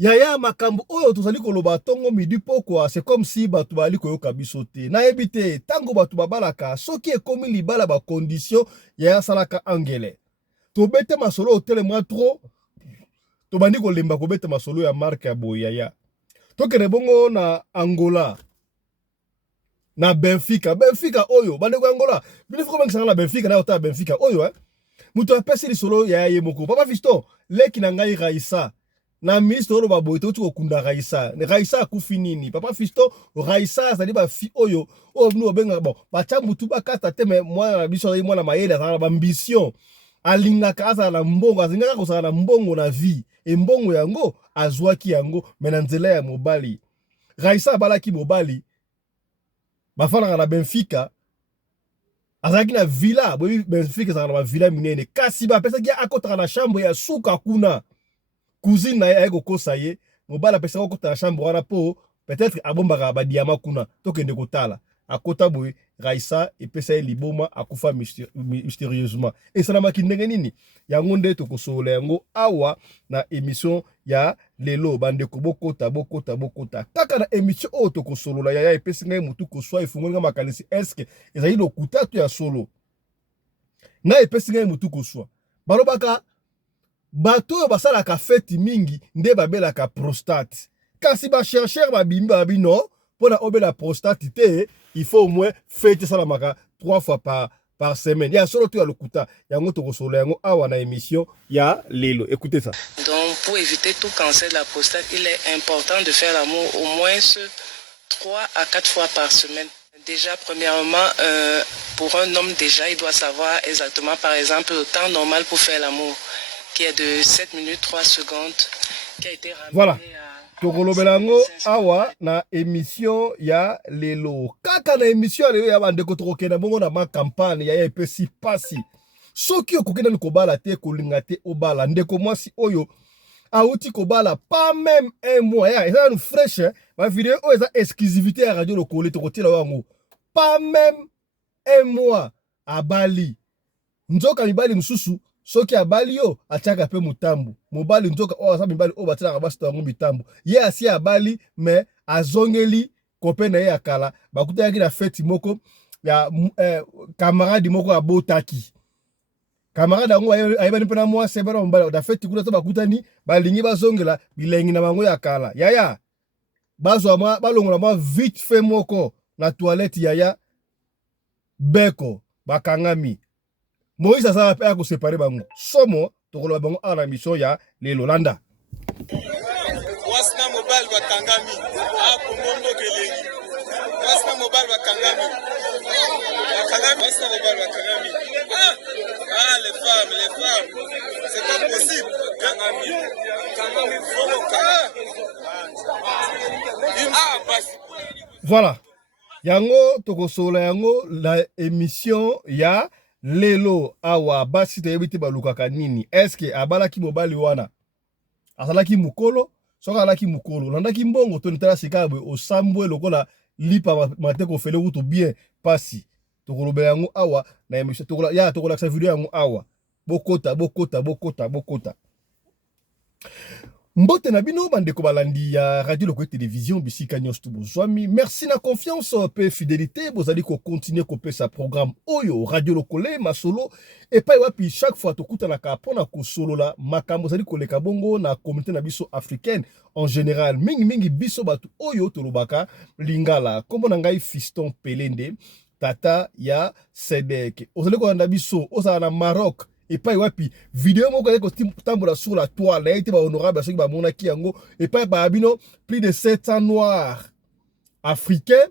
Yaya makambo oyo tozali koloba tongo midi pokwa c'est comme si batu bali koyoka biso te. Na ebite tango batu babalaka soki ekomi libala ba condition yaya salaka angele. Tobete masolo hôtel moi trop. Tobandi kolemba kobete masolo ya marque ya boyaya. Tokene bongo na Angola. Na Benfica. Benfica oyo bande ko Angola. Bine foko bangi na Benfica na ota Benfica oyo Muto apesi li solo ya ye moko. Papa Fiston, leki na ngai Raissa. Na ministre olo baboy to kunda Raissa. Raissa akufi nini? Papa Fiston, Raissa zali ba fi oyo. O nu obenga bon. Ba chambutu ba kata te me moi na biso yi mwana mayele za ba ambition. Alinga kaza na mbongo, azinga ko sa na mbongo na vie. E mbongo yango azwaki yango mena nzela ya mobali. Raissa balaki mobali. Bafana na Benfica. Azaki na villa, Benfica za na villa minene. Kasi ba pesa ki akota na chambre ya suka kuna. Cousine na ye ko kosaye, mobala pesa ko kota na chambre wana po peut-être abombaka ba diamant kuna. Tokende kotala. Akota boy Raissa epesa ye liboma akufa mystérieusement. Et ça na makindenge nini? Yango nde tokosola yango awa na émission ya lelo bande ko bokota. Kaka na émission o tokosolola ya epesa ngai mutu ko swa ifungonga makalisi eske ezali lokuta to ya solo. Na epesa ngai mutu ko swa. Balobaka bato basalaka feti mingi nde babelaka prostate. Kasi ba chercheur babimba babino pour obela prostate te, il faut au moins fêter ça la maka 3 fois par semaine. Il y a solo tout à l'okuta. Il y a un autre solo, il y a une émission, il y a Lelo. Écoutez ça. Donc, pour éviter tout cancer de la prostate, il est important de faire l'amour au moins 3 à 4 fois par semaine. Déjà, premièrement, pour un homme, déjà, il doit savoir exactement, par exemple, le temps normal pour faire l'amour, qui est de 7 minutes 3 secondes, qui a été ramené voilà. à... Tokolobelango awa na émission ya lelo. Kaka na émission ya lelo ya bandeko tokokena bongo na ma campagne ya epesi pasi. Soki okokena kobala te kolinga te obala ndeko mwasi oyo auti kobala pas même un mois ya eza une fraîche ma vidéo oyo eza exclusivité ya radio lokole tokotela wango. Pas même un mois abali. Nzoka mibali mususu soki abali yo achaka pe mutambu mobali nzoka o asa mibali o batela basi to mitambu ye asi abali me azongeli kopena ye akala bakuta yaki na feti moko ya camarade moko abotaki camarade ngo ayebani pena mwa sebera mobali da feti kuta to bakuta ni balingi bazongela bilengi na bango ya kala yaya bazwa ma balongola ma vite fait moko na toilette yaya beko bakangami Moïse a ça à séparer bango. Somo tokolo bango à la mission ya les Lolanda. Wasna mobile wa Kangami. Ah kumombo kelengi. Wasna mobile wa Kangami. Kangami wasna mobile wa Kangami. Ah les femmes. C'est pas possible. Kangami. Kangami faut basi. Voilà. Yango tokosola yango la émission ya Lelo awa basi te yebite balukaka nini. Eske abalaki mobali wana asalaki mukolo soka alaki mukolo landaki mbongo to nitala sikabwe osambwe lokola lipa mateko fele kutu bien pasi tokolobe yango awa na emission tokola sa video yango awa bokota Mbote na bino bandeko balandi ya radio loko télévision bisika nyos tu bozwami. Merci na confiance pe fidélité bozali ko continuer ko pe sa programme oyo radio lokole masolo et pa wapi chaque fois tokuta na ka pona ko solo la makambo zali koleka bongo na communauté na biso africaine en général mingi biso batu oyo tolobaka lingala kombo na ngai Fiston Pelende tata ya Sedek ozali ko na biso oza na Maroc. Et pas wapi vidéo moko ko tambola sur la toile a été honorable ceux qui ba monaki yango et pas ba bino plus de 700 noirs africains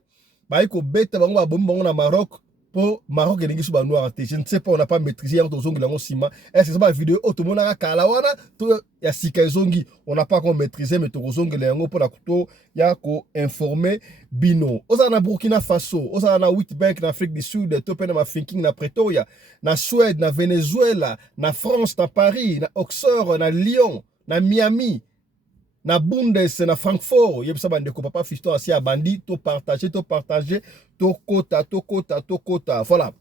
ba ko beta bango ba bomba na Maroc pour Maroc elingi su ba noir te je ne sais pas on n'a pas maîtrisé yango tozongi lango sima est-ce que c'est pas vidéo otomona kala wana to ya sika zongi on n'a pas encore maîtrisé mais tozongi lango pour la kuto ya ko informer bino oza na Burkina Faso oza na Witbank na Afrique du Sud to pena ma thinking na Pretoria na Suède na Venezuela na France na Paris na Oxford na Lyon na Miami na Bundes na Francfort yebisa bande ko papa Fiston asi a bandi to partager to kota voilà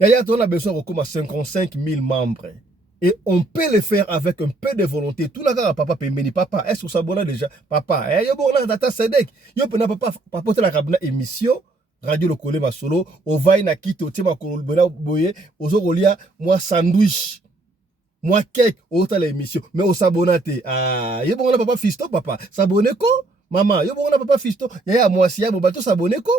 yaya on a besoin de comme 55 000 membres Et on peut le faire avec un peu de volonté. Tout n'a qu'à papa pembeni. Papa, est-ce que ça bonne déjà? Papa, yo bon là tata Sedek. Yo pena papa papote la kabina émission radio le collé ma solo. O vai na kiti o tema ko bena boye. Ozo kolia moi sandwich. Moi cake autant l'émission. Mais au s'abonner. Ah, yo bon là papa fisto papa. S'abonner ko? Maman, yo bon là papa fisto. Ya moi si ya bo bato s'abonner ko?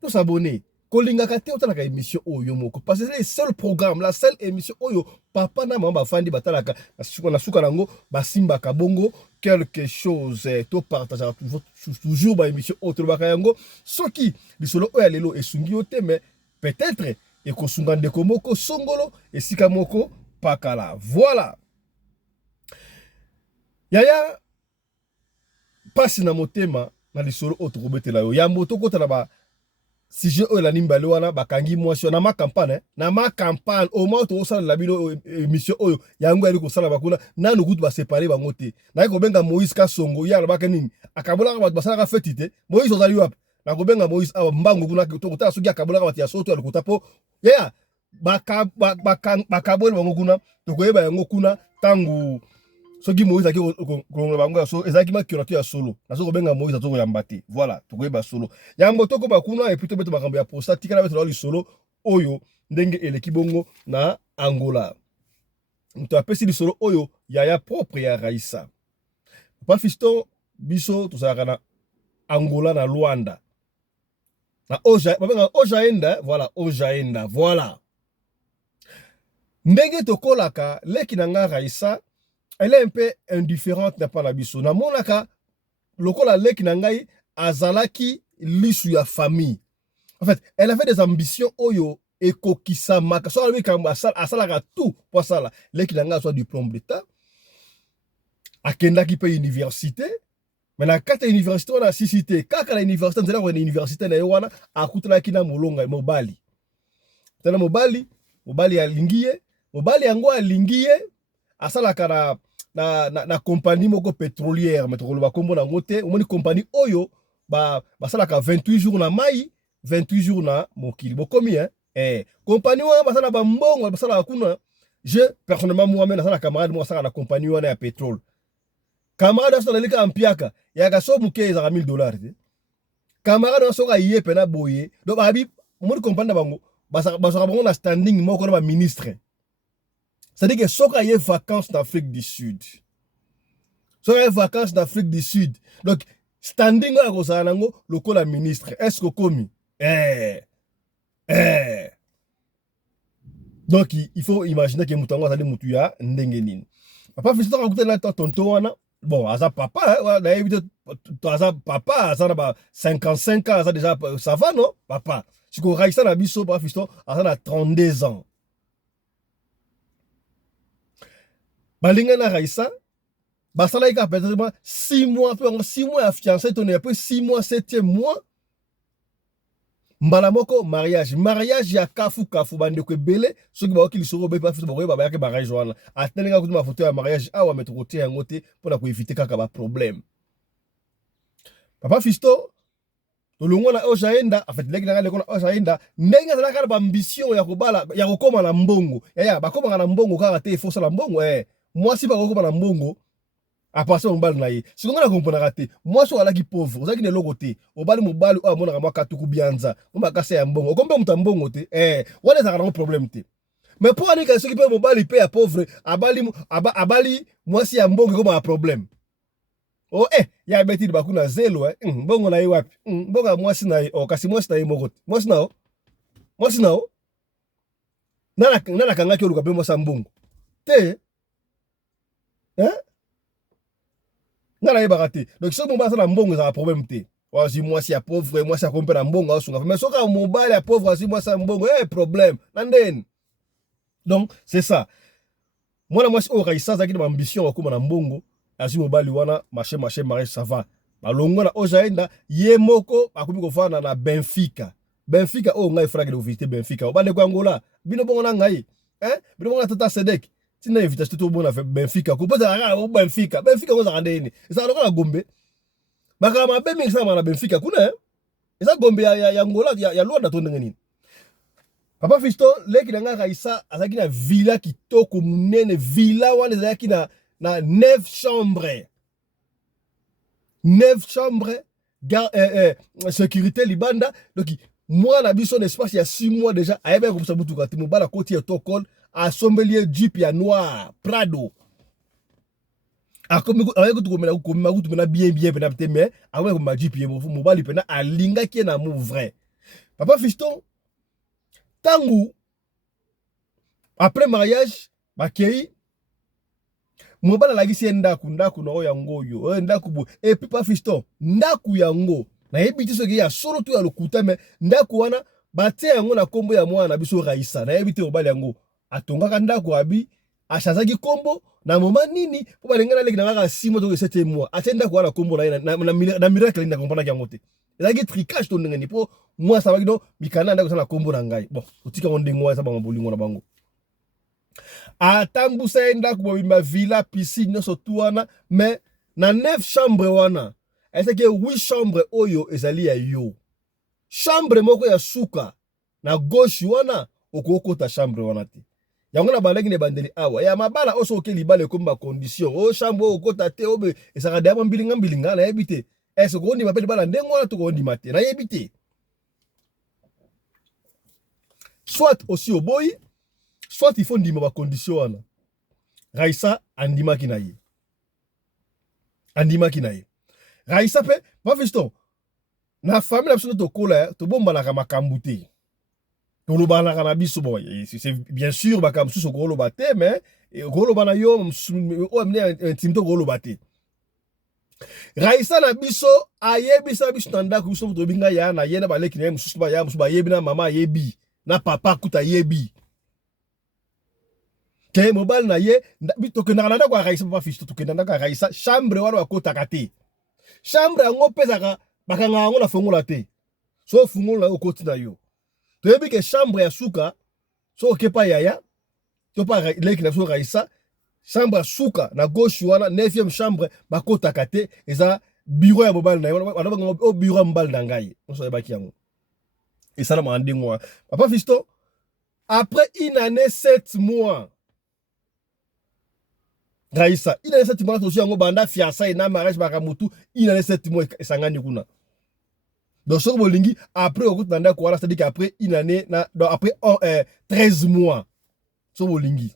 Tout s'abonner. Kolinga kate otala ka émission oyo moko parce que c'est le seul programme, la seule émission oyo papa na maman bafandi batalaka na suka nango basimba ka bongo quelque chose to partager toujours ba émission autre baka yango soki lisolo oyo lelo esungi ote mais peut-être e ko sunga ndeko moko songolo esika moko pakala. Voilà. Yaya pasi na motema na lisolo autre robetela yo ya moto kota na ba si je la nimbale wana bakangi mwasi na ma campagne au moins to sala la bino émission oyo yango ali ko sala bakuna nanu kutu ba séparer bango te na ko benga Moïse Kasongo ya ba kanini akabola ba basala ka fetite Moïse ozali wapi na ko benga Moïse awa mbango kuna to kota soki akabola ba tia soto ali kutapo ya bakabola bango kuna to ko yeba yango kuna tangu soki Moïse aki ko bango so ezaki makiro ya solo na so ko benga Moïse to ko yambate voilà to ko yeba solo yambo to ko bakuna et plutôt beto makambo ya posta tika na beto li solo oyo ndenge eleki bongo na Angola to apesi li solo oyo ya propre ya Raissa pa fiston biso to saka na Angola na Luanda na Oja babenga Ojaenda voilà ndenge to kolaka leki na nga Raissa. Elle est un peu indifférente n'a pas la biso. Na monaka lokola leki na ngai azalaki lisu ya famille. En fait, elle avait des ambitions oyo ekokisa maka. So lui quand asala tout pour ça là. Leki na ngai soit diplôme d'état. Akenda ki pe université. Mais na kata université wana cité kaka la université nzela ko université na wana akutala kina molonga mobali. Tena mobali alingiye, mobali yango alingiye asala na compagnie moko pétrolière metolo ba kombo na ngote omoni compagnie oyo basala ka 28 jours na mai 28 jours na mokili bokomi compagnie wana basala ba mbongo basala kuna je personnellement moi-même nasala camarade moi sala na compagnie wana ya pétrole camarade asala lika ampiaka ya ga so muke za $1000 camarade asoka yé pena boye donc abi omoni compagnie na bango basala bango na standing moko na ba ministre. C'est-à-dire que si il y a des vacances d'Afrique du Sud, donc standing à Rosanango, le col la ministre, est-ce que commis? Donc il faut imaginer que Moutango a dit Moutuya, Ndengenin. Papa, fils de raconter là, tonton, bon, Aza papa, Aza papa, Aza 55 ans, Aza déjà, ça va, non? Papa, si vous avez ça, Nabiso, papa, fils de Aza 32 ans. Balinga na Raissa, basala ika peut-être 6 mois, 6 mois à fiancé, ton après 6 mois, 7e mois. Mbalamoko mariage ya kafu bande ko belé, ceux qui ba ki lisoro be pa fiso ba ya ke mariage wana. Atenenga ko ma photo ya mariage awa mettre côté ya ngote pour ko éviter kaka ba problème. Papa Fisto to longo na Ojaenda, en fait leki na ko na Ojaenda, ndenga za kala ba ambition ya ko bala ya ko koma na mbongo. Ya ba koma na mbongo kaka te fosa la mbongo moi si pas koma na mbongo à passer mon bal naïe. Si on a compris raté, moi je suis là qui pauvre, vous avez qui ne logoté, au bal mon bal ou mon rama katuku bianza, on m'a cassé un bon, combien mon tambongo te, on est à un problème te. Mais pour aller ceux qui paye mon bal il paye à pauvre, à bali, moi si un bon comme un problème. Oh y a bêti de bakuna zélo bon on a eu wapi, bon moi si naïe, oh kasi moi si naïe mogote, moi si nao, nana kanga ki oluka pe moi sambongo, te, Nana yebakate. Donc si mon bas na mbongo ça a problème te. Wazi moi si ya pauvre, moi si ya kompe na mbongo asunga. Mais soka mon bas ya pauvre, wazi moi sa mbongo, problème. Nanden. Donc c'est ça. Moi na moi si o Raissa zaki na ambition akoma na mbongo, asi mobali wana marché mariage ça va. Balongo na Ojaenda yemoko akomi ko fana na Benfica. Benfica o ngai frage de visiter Benfica. Obale ko Angola. Bino bongo na ngai. Bino bongo na tata Sedek. Si na invitation tout bon a fait Benfica ko pesa ra au Benfica ko za ndeni ça lokola Gombe bakama be mingi sana na Benfica kuna eza Gombe ya Angola ya Luanda to ndenge nini Papa Fiston, leki nanga Raissa, azaki na villa kitoko munene, villa wana azaki na 9 chambres. 9 chambres, sécurité libanda. Donc, moi, na biso espace il y a 6 mois déjà, ayebe comme ça butu kati mobala koti ya tokol, a sombelier Jeep ya noir, Prado. Akomi avec tout comme na kutu na bien pena pete mais avec ma Jeep ye mobali pena alinga ki na mou vrai. Papa Fiston, tangu après mariage bakei mobala lagisi ndaku na yango yo ndaku bo et puis Papa Fiston ndaku yango na yebiti soki ya solo tu ya lokuta mais ndaku wana batie yango na kombo ya mwana biso Raissa na yebiti mobali yango atongaka ndaku abi achazaki kombo na moma nini po balengana leki na ngaka 6 mois to 7 mois atenda ko na kombo na miracle na comprendre yango te ezaki tricage to ndengeni po moi ça va que mikana ndako sana kombo na ngai bon otika ondengo esa bango bolingo na bango atambusa enda ko bima villa piscine no sotuana mais na 9 chambres wana est que 8 chambres oyo ezali ya yo chambre moko ya suka na gauche wana okokota chambre wana te yango na balaki ne bandeli awa ya mabala oso okeli bale komba condition o chambre okota te obe esaka dama mbilinga na yebite est-ce ko ndi mapeli bala ndengo wana to ko ndi mate na yebite soit aussi au boy, soit il faut ndima ba condition wana. Raissa andimaki na ye. Raissa pe, ba Fiston. Na famille absolue to kola, to bomba na makambu te. To lo bana kana biso boy. C'est bien sûr ba kam suso ko lo baté mais ko bana yo o amne timto ko lo baté. Raissa na biso ayebisa biso tanda ku so to binga ya na yena ba leki na mususu ba yebina mama yebi. Na papa kuta yebi ke mobile na ye to ke na kwa Raissa Papa Fiston to ke na kwa Raissa chambre wana ko takate chambre ngo pezaka bakanga ngo na fongola te so fungola o koti na yo to yebi ke chambre ya suka so ke pa yaya to pa leki na so Raissa chambre ya suka na gauche wana 9e chambre bakota takate eza bureau ya mobile na yo wana o bureau mbal na ngai so yebaki yango. Et ça m'a dit moi. Papa Fiston, après une année 7 mois, Raissa, une année 7 mois, aussi en banda fiançailles na mariage bakamutu, une année 7 mois sangani kuna. Donc sur bolingi après au nanda ko c'est-à-dire qu'après une année après 13 mois sur bolingi.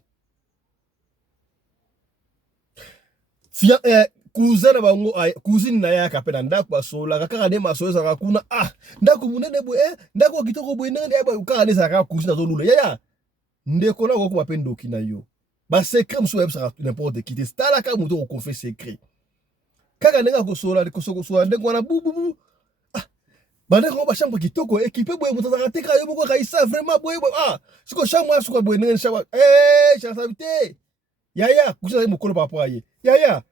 Cousin bango cousine na ya kapena ndako basola kaka ne masoyo saka kuna ndako munene bo ndako kitoko bo nene ba kaka ne saka cousine to lula ya ndeko na ko mapendo kina yo ba secret mso web saka n'importe qui te stala ka muto ko confesse secret kaka nenga ko sola ndeko na bubu bande ko ba chambre kitoko équipé boye muto saka teka yo boko Raissa vraiment boye siko chambre siko boye nene chambre charité ya kusa mo kolo papa ye ya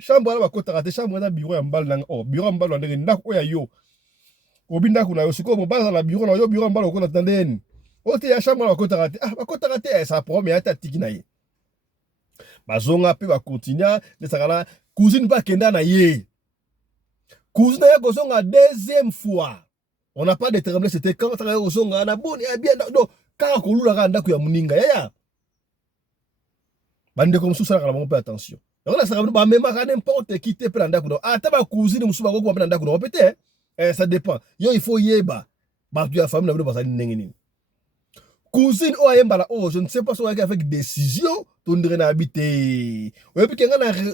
chambre la bakota kate chambre na bureau ya mbal nanga bureau mbal ndenge ndako ya yo obinda kuna yo siko mo baza na bureau na yo bureau mbal ko na tandeni ote ya chambre la bakota kate ça promet ata tiki na ye bazonga pe ba continuer de sakala cousine ba kenda na ye cousine ya kozonga deuxième fois on n'a pas déterminé c'était quand ça kozonga na boni bien do kaka kolula ka ndako ya muninga ya bande comme sous ça la mon attention. Donc là, ça va même n'importe qui te prend d'accord. Ah, t'as ma cousine, ou souvent, on prend d'accord. Peut-être, ça dépend. Yo, il faut yeba. Bah, tu as femme, la vie, n'engeni. Cousine, oh, yemba je ne sais pas si on a avec décision, tu n'as habité. Ouais, puis quand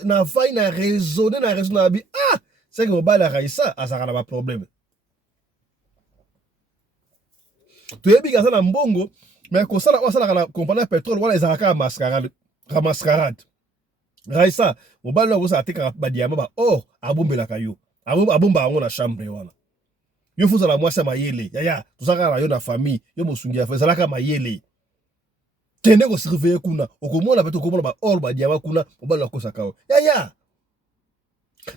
on a failli, na raisonné, c'est que mon bal a Raissa, ça n'a pas de problème. Tu es bien, ça n'a mbongo, mais quand ça n'a compagnie pétrole, voilà, les aracas mascarade. Raissa, mobile na kosa ateka ba diama ba abombela kayo. Abomba ngo na chambre wana. Yo fuza la mwasa mayele. Ya, tuzaka na yo na famille, yo mosungi ya feza laka mayele. Tende ko surveiller kuna, okomona beto komona ba diama kuna, mobile na kosa kao. Ya.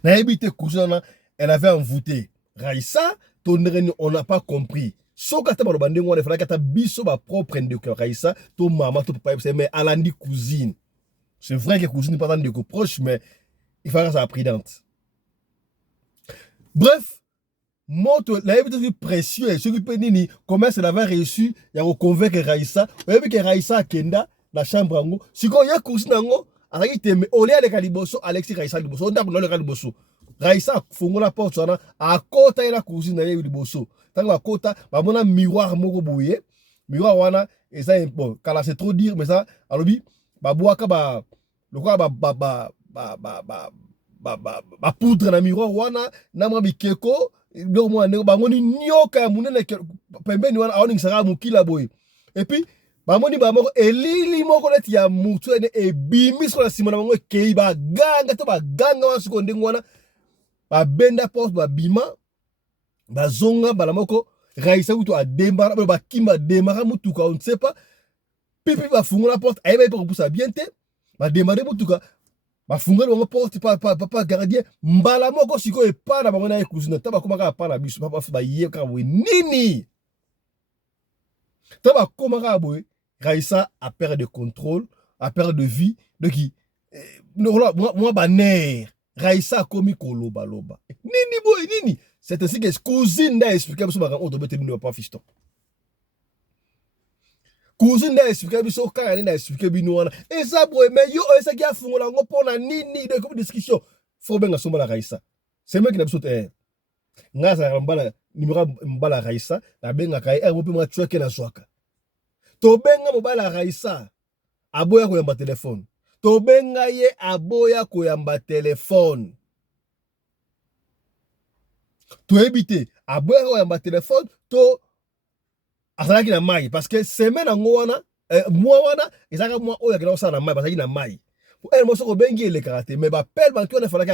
Na ebite cousine elle avait envoûté. Raissa, on n'a pas compris. Soka ta balo bande ngone fera kata biso ba propre ndeko Raissa, to mama to papa mais alandi cousine. C'est vrai que cousine n'est pas tant de proche, mais il faut faire ça prudente. Bref, moto la yebi précieux ce qui peut nini comment ça l'avait reçu ya ko convaincre Raissa yebi que Raissa akenda na chambre ngo siko ya kursi nango azaki teme ole ale kaliboso Alexis Raissa liboso ndako na le kaliboso Raissa fungola porte wana akota ila kursi na yebi liboso tango akota ba mona miroir moko boye miroir wana et ça bon kala c'est trop dire mais ça alobi ba boaka ba le quoi ba poudre na miroir wana na mwa bikeko donc moi bangoni nyoka ya munene pembeni wana aoni saka mukila boy et puis bamoni bamoko elili moko leti ya mutu ene ebimi so na simona bango kei ba ganga wasuko ndengo wana ba benda poste ba bima ba zonga bala moko Raissa kuto a démarrer ba kimba démarrer mutuka on ne sait pas pipi ba fungola porte ayeba pas pour ça bien te ba démarrer mutuka ba fungola bango porte papa gardien mbala moko siko e pa na bango na ekuzina taba komaka pa na biso papa ba ye ka we nini taba komaka boy Raissa a perdre de contrôle a perdre de vie donc moi ba ner Raissa komi koloba loba nini boy nini c'est ainsi que cousine n'a expliqué que ça on doit mettre pas fiston cousine n'a expliqué que ça quand elle n'a expliqué bino wana et ça boy mais yo ça qui a fungola ngo pona nini de comme discussion faut bien asoma la Raissa c'est moi qui n'a pas sauté ngaza mbala numéro mbala Raissa la benga kai e mopi mwa chweke na swaka to benga mbala Raissa aboya ko yamba téléphone to benga ye aboya ko yamba téléphone to éviter aboya ko yamba téléphone to azalaki na mai parce que semaine ngo wana moi wana ezaka moi oya kena osala na mai parce que na mai pour elle moi so ko bengi le karaté mais ba pelle banki on a fallu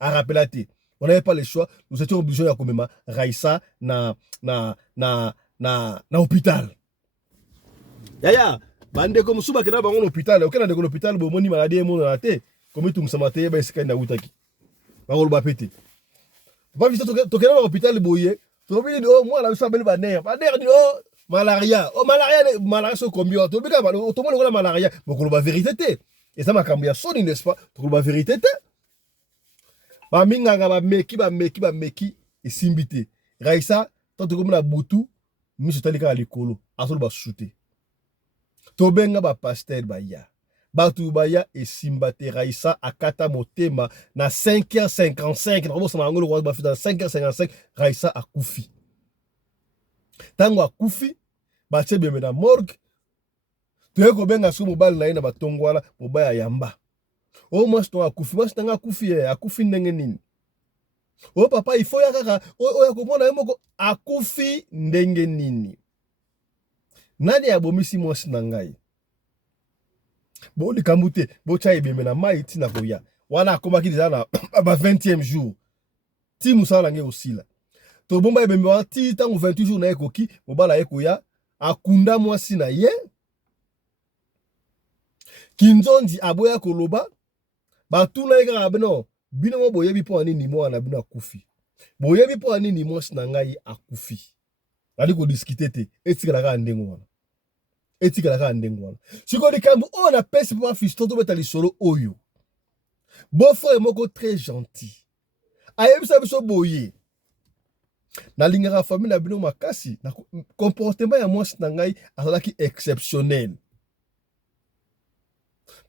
rappeler on n'avait pas le choix nous étions obligés de commémorer Raissa na hôpital yaya bande comme suba kena bango hôpital okena de hôpital bo moni maladie mo na te comme tout msamate ba esika na utaki bango ba pété ba visite to kena ba hôpital boye to bi oh moi la so belle ba ner ni oh malaria so combien to bi ka ba to mo la malaria boko ba vérité te et ça m'a cambié soni n'est-ce pas to ba vérité te ba minganga ba meki et simbité Raissa to comme la butu mi so talika likolo asolo ba shooter to benga ba pasteur ba ya batu ba ya et simbate Raissa akata motema na 5h55 na bosa mangolo kwa ba fi dans 5h55 Raissa akufi tango akufi ba chebe na morgue to ko benga so mobile na ina batongwala mobaya yamba o moi je akufi akufi ndenge nini o papa il faut ya kaka o ya komona yemoko akufi ndenge nini nani abomisi mwasi na ngai bo likambute bo cha ebeme na mai tina koya wana akomaki deja na ba 20e jour ti musala nge osila to bomba ebeme wa ti tango 28 jours na ekoki mobala ekoya akunda mwasi na ye kinzondi aboya koloba batuna eka beno bino mo boyebi po nini mo na bino akufi boyebi po nini mwasi na ngai akufi ali ko discuter te etikala ka ndengo wana siko likambo on a pesi pa fisto to betali solo oyo beau frère moko très gentil ayebisa biso boye na lingara famille na bino makasi na comportement ya mwasi na ngai azalaki exceptionnel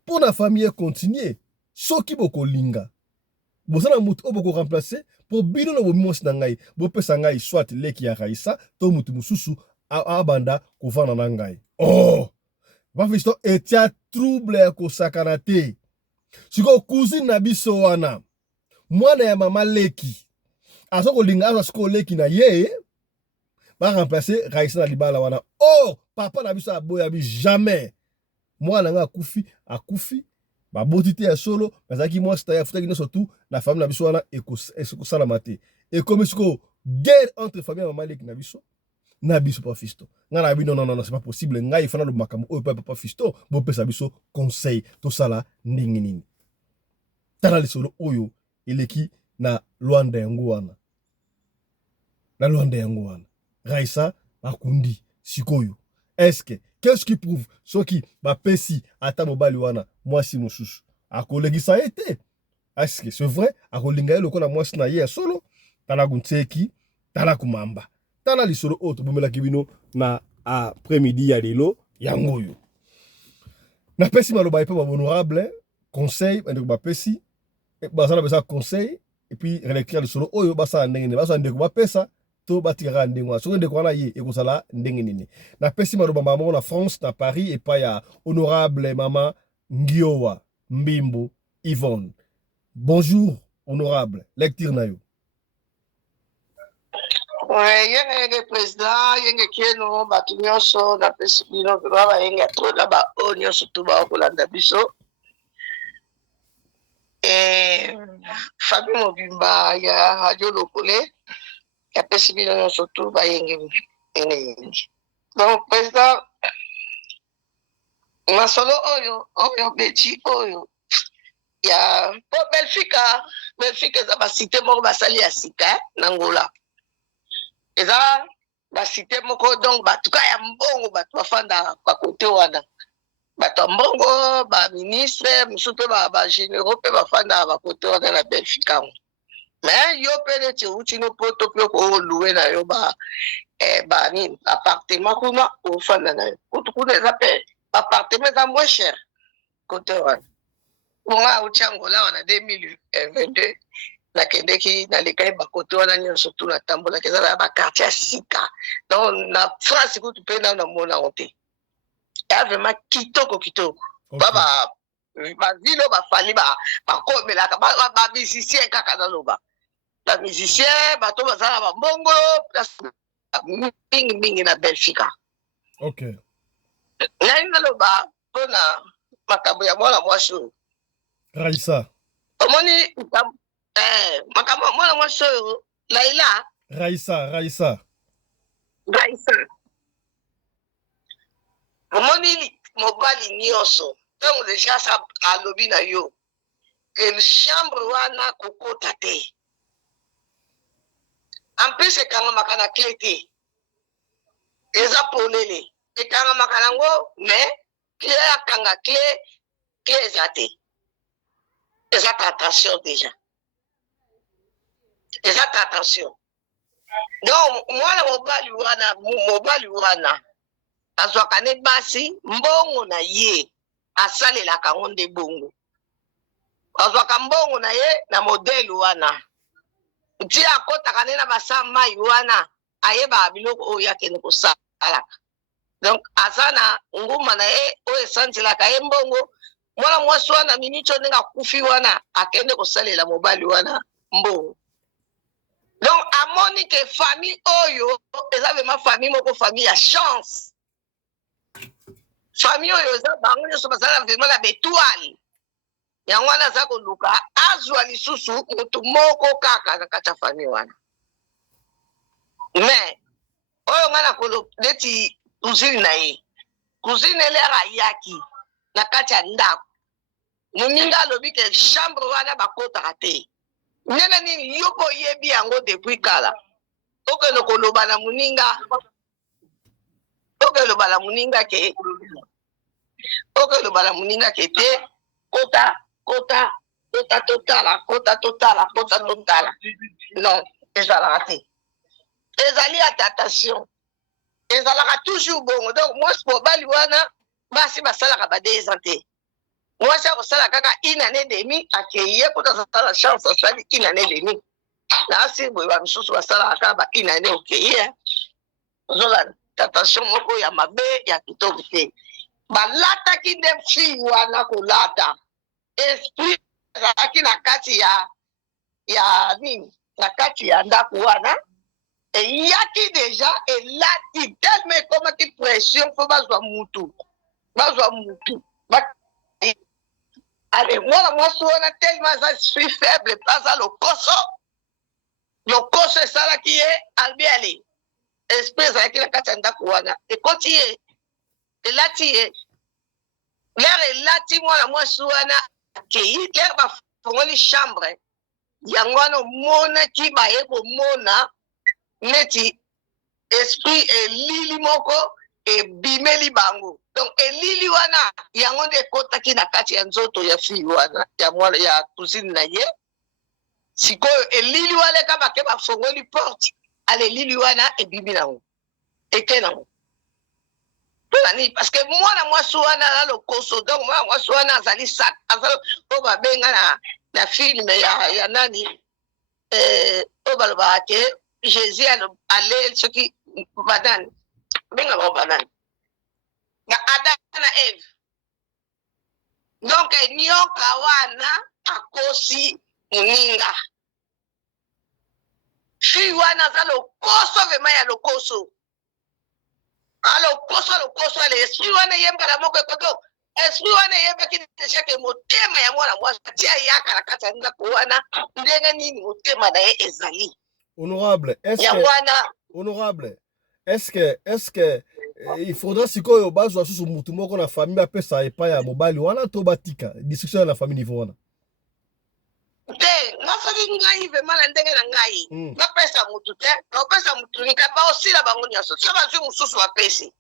pour la famille continuer soki boko linga bosana mutu oboko remplacer pour bino no mwasi na ngai bo pesa ngai soit leki ya Raissa to mutu mususu abanda kuvana na ngai oh ba fisto etia trouble ko sakanate siko cousine na biso wana mwana ya mama leki azoko linga azako leki na ye ba remplacer Raissa na libala wana oh papa na biso aboya bi jamais mwana nga akufi ba botité ya solo bazaki moi sta ya futaki no surtout la famille na biso wana ekosala mate et comme siko guerre entre famille mama leki na biso pa fisto ngana bi non c'est pas possible ngai fana lo makambo o papa fisto bo pesa biso conseil to sala ndingi nini tala le solo oyo eleki na Luanda yango wana Raissa akundi sikoyo est-ce qu'est-ce qui prouve ce qui ba pesi ata mobali wana mwasi mususu akolegisa ete est-ce que c'est vrai akolinga le kona mwasi na ye solo tala gunteki tala kumamba tala lisolo oyo tobomelaki bino na après-midi ya lelo yango oyo napesi maloba epe bahonorable conseil bandeko bapesi bazala besa conseil et puis relecture lisolo oyo basala ndenge nini basala ndeko bapesa to batikaka ndenge wana soki ndeko wana ye ekozala ndenge nini napesi maloba mama na France na Paris epai ya honorable mama Ngiowa Mbimbo Yvonne. Bonjour honorable lecture na yo. Yenge président yenge keno batu nyonso na pesi bino baba yenge to na ba o nyonso to ba kolanda biso Fabi Mobimba ya radio lokole ya pesi bino nyonso to ba yenge donc président masolo oyo beti oyo ya po Belgique za ba cité moko basali ya sika na Angola eza ba cité moko donc batuka ya mbongo batu bafanda ba kote wana batu mbongo ba ministre musupe ba généraux pe bafanda ba kote wana na Belgique mais yo pele ti utino poto pe ko louer na yo ba ni appartement kuna o fanda na yo kuna eza pe appartement za moins cher kote wana Bonga uchangola wana 2022 na kendeki na lekai bakoto wana nyonso tu na tambola kezala ba quartier sika donc na France ko tu pe na mona onte ya vraiment kitoko baba ba vilo ba fali ba komela ba musicien kaka na loba ba musicien ba to bazala ba bongo mingi na Belgique. OK Na loba pona makambo ya mwana mwasi Raissa. Omoni makambo mwana mwasi Laila. Raissa. Omoni mobali nyonso. Donc déjà ça alobi na yo. Que chambre wana kokota te. En plus ekanga makana clé te. Eza polele. Ekanga makana ngo mais clé akanga clé eza te. Faites attention déjà. Faites attention. Donc, moi, mobali wana, azwakane basi, mbongo na ye, asale la karonde bongo. Azwaka mbongo na ye, na modèle wana. Ti akota kane na basa mai wana, aye ba biloko oya kene ko sala. Donc, asana, nguma na ye, oye santi la kaye mbongo, mwana mwasi wana minicho nenga kufi wana akende kosalela mobali wana mbongo. Donc amoni ke famille oyo eza vraiment famille moko famille ya chance. Famille oyo eza bango nyonso bazala vraiment na betuali. Yango wana za koluka azwa lisusu mutu moko kaka na kati ya famille wana. Mais oyo ngana kolo neti cousine na ye. Cousine elera yaki na kati ya ndako muninga alobi ke chambre wana bakotaka te ndenge nini yo po yebi yango depuis kala okende koloba na muninga ke te kota totala non ezalaka te ezali attention ezalaka toujours bongo donc moi mobali wana basi basalaka ba 2 ans te moi ça kosala kaka une année et demie akeye kota sala chance asali une année et demie na si boy ba misusu basala kaka ba une année okeye zola attention moko ya mabe ya kitoko te balata ki dem fi wana kolata esprit aki na kati ya nini na kati ya ndako wana et yaki déjà et là il tellement comme qui pression faut bazwa mutu allez moi souvent tellement ça suis faible pas ça le koso ça qui est albi aller esprit ça qui la kati ndako wana et continuer et là tie l'air et là ti moi souvent qui l'air ba fongoli chambre yango wana mona ki ba yebo mona neti esprit elili moko ebimeli bango donc elili wana yango nde ekotaki na kati ya nzoto ya fille wana ya mwana ya cousine na ye sikoyo elili wana eka bake bafongoli porte alelili wana ebibi nango eke nango nani parce que mwana mwasi wana na lokoso donc mwana mwasi wana azali sat azali oyo babenga na filme ya nani oyo balobaka ke Jésus ale soki banani benga bango banani na Adam na Eve donc nyoka wana akosi moninga fi wana aza lokoso vema ya lokoso lokoso ale esprit wana yembala moko ekoto esprit wana yembaki deja ke motema ya mwana mwasi atia yaka na kati ya ndako wana ndenge nini motema na ye ezali honorable est-ce que il faudra sikoyo bazwa susu mutu moko na famille apesa epai ya mobali wana to batika discussion ya la famille niveau wana te nafaki ngai vema na ndenge na ngai bapesa mutu te bapesa mutu nikaba osila bango nyonso so bazwi mosusu bapesi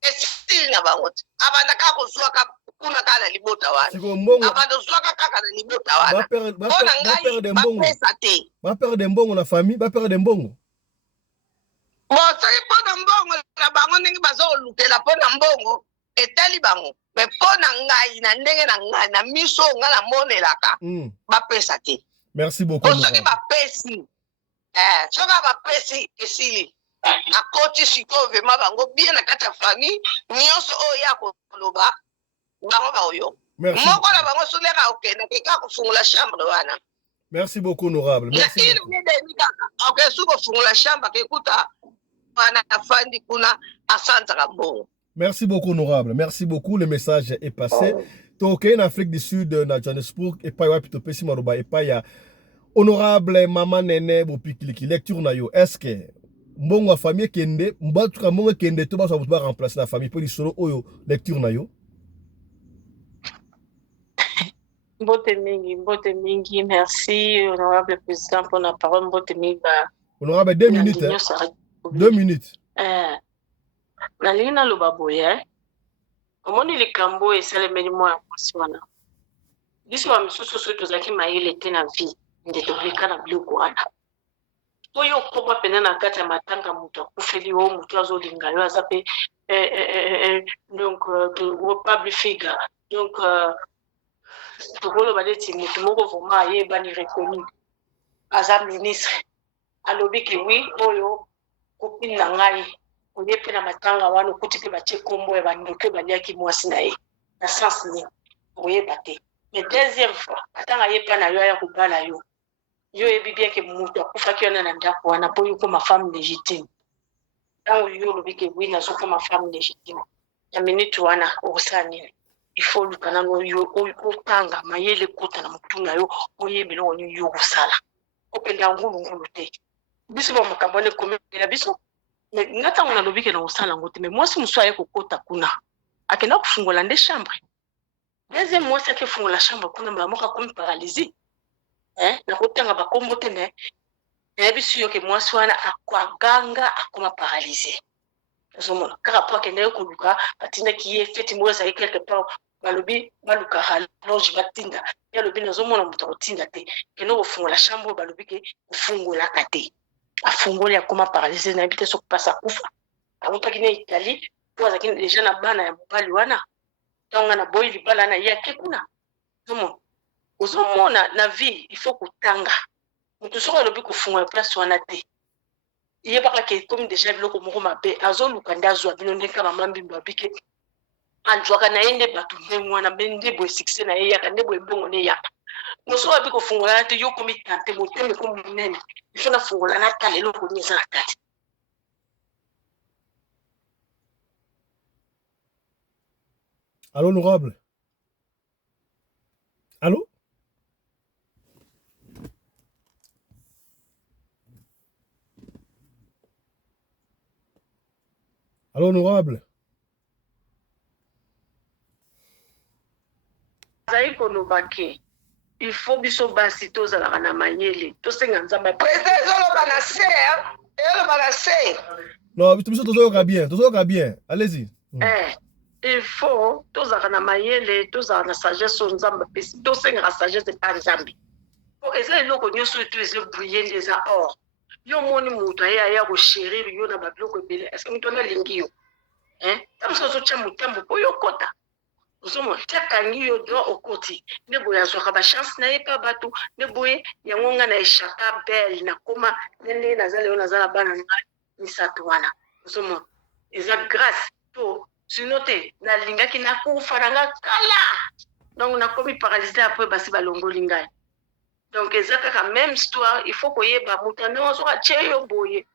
esili na bango te abanda kaka kozwaka kuna kaka na libota wana abanda ozwaka kaka na libota wana mpona ngai bapesa te baperde mbongo na famille baperde mbongo soki mpona mbongo na bango ndenge bazolukela mpona mbongo etali bango me mpona ngai na ndenge na ngai na miso ngai namonelaka bapesa te merci beaucoup soki bapesi soki bapesi esili akoti sikoyo vema bango bien na kati ya famille nyonso oyo ya koloba bango baoyo moko na bango soleka okende keka kofungula chambre wana merci beaucoup honorable merci ok su kofungula chambre kekuta wana afandi kuna asanzaka mbongo. Merci beaucoup honorable, merci beaucoup, le message est passé. Toke en Afrique du Sud na Johannesburg et pas ya pito pesi maroba et pas ya honorable maman nene bopikiliki lecture na yo. Est-ce que mbongo famille kende mbatuka mbongo kende to ba remplacer la famille pour solo oyo lecture na yo? Mbote mingi, merci honorable président pour la parole. Mbote mingi honorable 2 minutes. 2 minutes. Na lina loba boye. Omoni likambo esalemeli mwa mwasi wana. Biso wa misusu so tozaki mayele te na vie nde tobika na biloko wana. Oyo koba pena na kati ya matanga mutu akufeli wo mutu azolinga yo aza pe donc public figure donc tokoloba neti mutu moko vraiment ayebani reconnu aza ministre alobi ke wi oyo kopine na ngai oye pe na matanga wana okuti pe batie kombo ya bandoke baliaki mwasi na ye na sens nini oyeba te mais deuxième fois atanga ye pa na yo ya kobala yo yebi bien ke mutu akufaki wana na ndako wana po yo koma femme légitime ntango yo olobi ke wi nazokoma femme légitime na minute wana okosala nini il faut luka nango yo otanga mayele kota na motu na yo oyebi eloko nini yo okosala openda ngulungulu te biso ba makambo wana ekomela biso nga ntango nalobi ke na kosala yango te mais mwasi mosu aye kokota kuna akenda kofungola nde chambre deuxième mwasi akefungola chambre kuna mbala moko akomi paralysie na kotanga bakombo te me nayebi si yo ke mwasi wana akwaganga akoma paralysie ozomona kaka po akenda ye koluka batindaki ye feti moko ezali quelque part balobi baluka rallonge batinda ye alobi nazomona moto akotinda te kende kofungola chambre oyo balobi ke kofungolaka te afungoli akoma paralysie nayebi te soki mpasi akufa akutaki na Italie po azalaki deja na bana ya mobali wana ntango na boyi libala na ye ake kuna ozomona na vie il faut kotanga moto soki alobi kofungola place wana te yebaka ke komi deja biloko moko mabe azoluka nde azwa bino ndenge mama mbimbo abike anjwaka na ye nde bato ndenge wana mbe nde boye succès na ye yaka nde boye bongo ne yaka moso abi kofungola te yo komi tante motema ekomi monene ifo nafungola natala eloko nini eza na kati. Allô, honorable? Allô? Allô, honorable? Azali koloba ke il faut biso basi tozalaka na mayele tosenga nzambe président ezoloba na se ezoloba na se non biso tozoyoka bien allez-y. Il faut tozalaka na mayele tozalaka na sagesse oyo nzambe apesi tosengaka sagesse epa nzambe po eza eloko nyonso oyo to eza brouye nde eza or yo moni mutu aya koshérir yo na babiloko ebele est ce que mutu wana alingi yo tamoso ozotya motambo mpo yo okota ozomona tiakangi yo do okoti nde boye azwaka bachance na ye mpe bato nde boye yango nga na échappa belle nakoma ndenge naza lelo naza na bana ngai misato wana ozomona eza grâce to sino te nalingaki nakufa na nga kala donc nakomi paralysé après basi balongoli ngai donc eza kaka même histoire il faut koyeba moto ande ozoka tie yo boye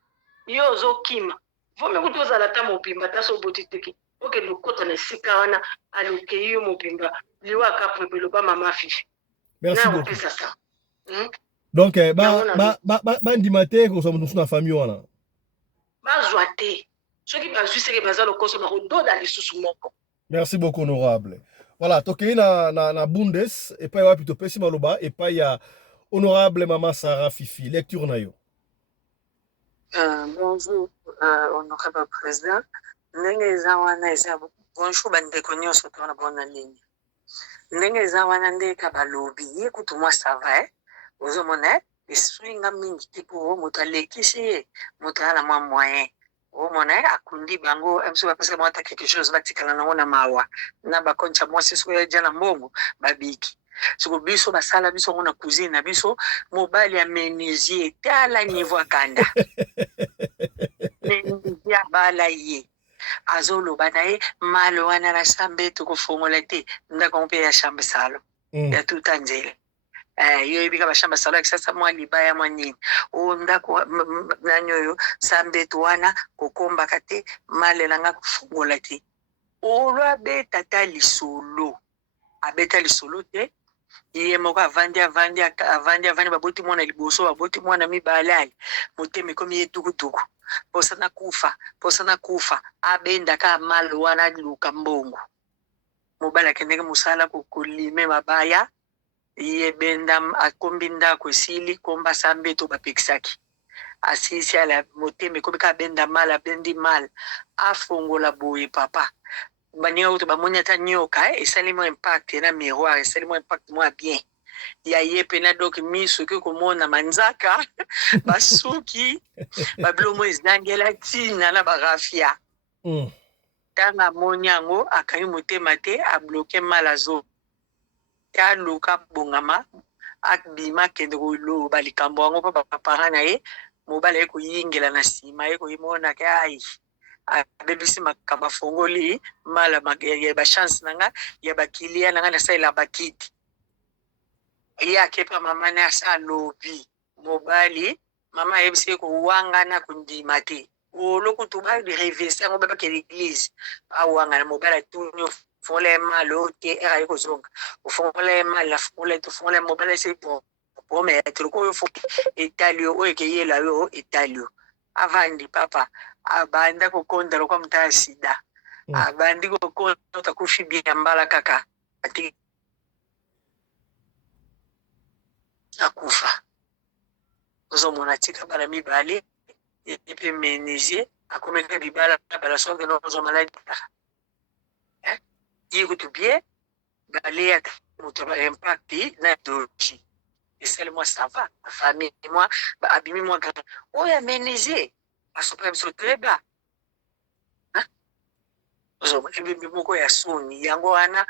yo ozokima vome kutu ozala ta mobimba ta so oboti teki okende okota na esika wana alokei yo mobimba liwaka pwebe loba mama fifi Merci na beaucoup. kopesa sa Donc bandima te kozwa moto mosusu na famille wana bazwa te soki bazwi seke baza lokoso bakododa lisusu moko. Merci beaucoup honorable. Voilà, tokei na Bundes epai wapi topesi maloba epai ya honorable Mama Sarah Fifi. Lecture na yo. Bonjour, honorable président. Ndenge eza wana eza bonjour bandeko nyonso tona bona ligne. Ndenge eza wana ndeka balobi ye kutu mwa ça va ozomona eswinga mingi tipo moto alekisi ye moto ala mwa moyen omona akundi bango mso bapesa mwata quelque chose batikala nango na mawa na bakoncha mwasi soki eja na mbongo babiki soko biso basala biso ngo na cuisine na biso mobali ya menuisier tala niveau akanda menuisier bala ye azoloba na ye malo wana na sambe tokofongola te ndako mpe ya chambre salo ya tuta nzela yo ebika bashamba salo yakisasa mwa libaya mwa nini o ndako nani oyo sambeto wana kokombaka te malelanga kofungola te olwa abeta ta lisolo abeta lisolo te ye moko avandi baboti mwana liboso baboti mwana mibale ali motema ekomi ye tukutuku posana kufa abendaka malo wana aluka mbongo mobali akendeke mosala kolime mabaya ye benda akombi ndako esili komba sambeto bapekisaki asisi ala motema ekomi ka benda mal abendi mal afongola boye papa bania oyo bamoni ata nyoka esali mwa impact na miroir esali mwa impact mwa bien ya ye pena donc miso okoki komona manzaka basuki babilomo ezangela ntina na barafia ntango amoni yango akangi motema te abloke mal azo aluka bongama abima akende koloba likambo yango mpo bapara na ye mobali aye koyingela na nsima ye koyimonaka ai abebisi makambo afongoli mala ya bachance na nga ya bakilia na nga nasalela bakiti ye akepa mama na asa alobi mobali mama ayebisi ye kowangana kondima te olokutu barevesi yango babakela eglise awangana mobali atuni ofongola ye mal oyo te ere aye kozonga ofongola ye mal afongola te ofongola ye mobali ese pometre oyo fo etali oyo ekeyela yo etali yo avandi papa abanda kokonda lokwa mutu ya sida abandi kokonda takufi bien mbala kaka ati akufa ozomona tika bana mibale epe menuisier akomeka bibala bala soki nozo maladi ye kutu bien bale ya moto ba impact na doji esali mwa sava famille mwa abimi mwa grand oyo menuisier asopa biso treba ozomona moko ya soni yango wana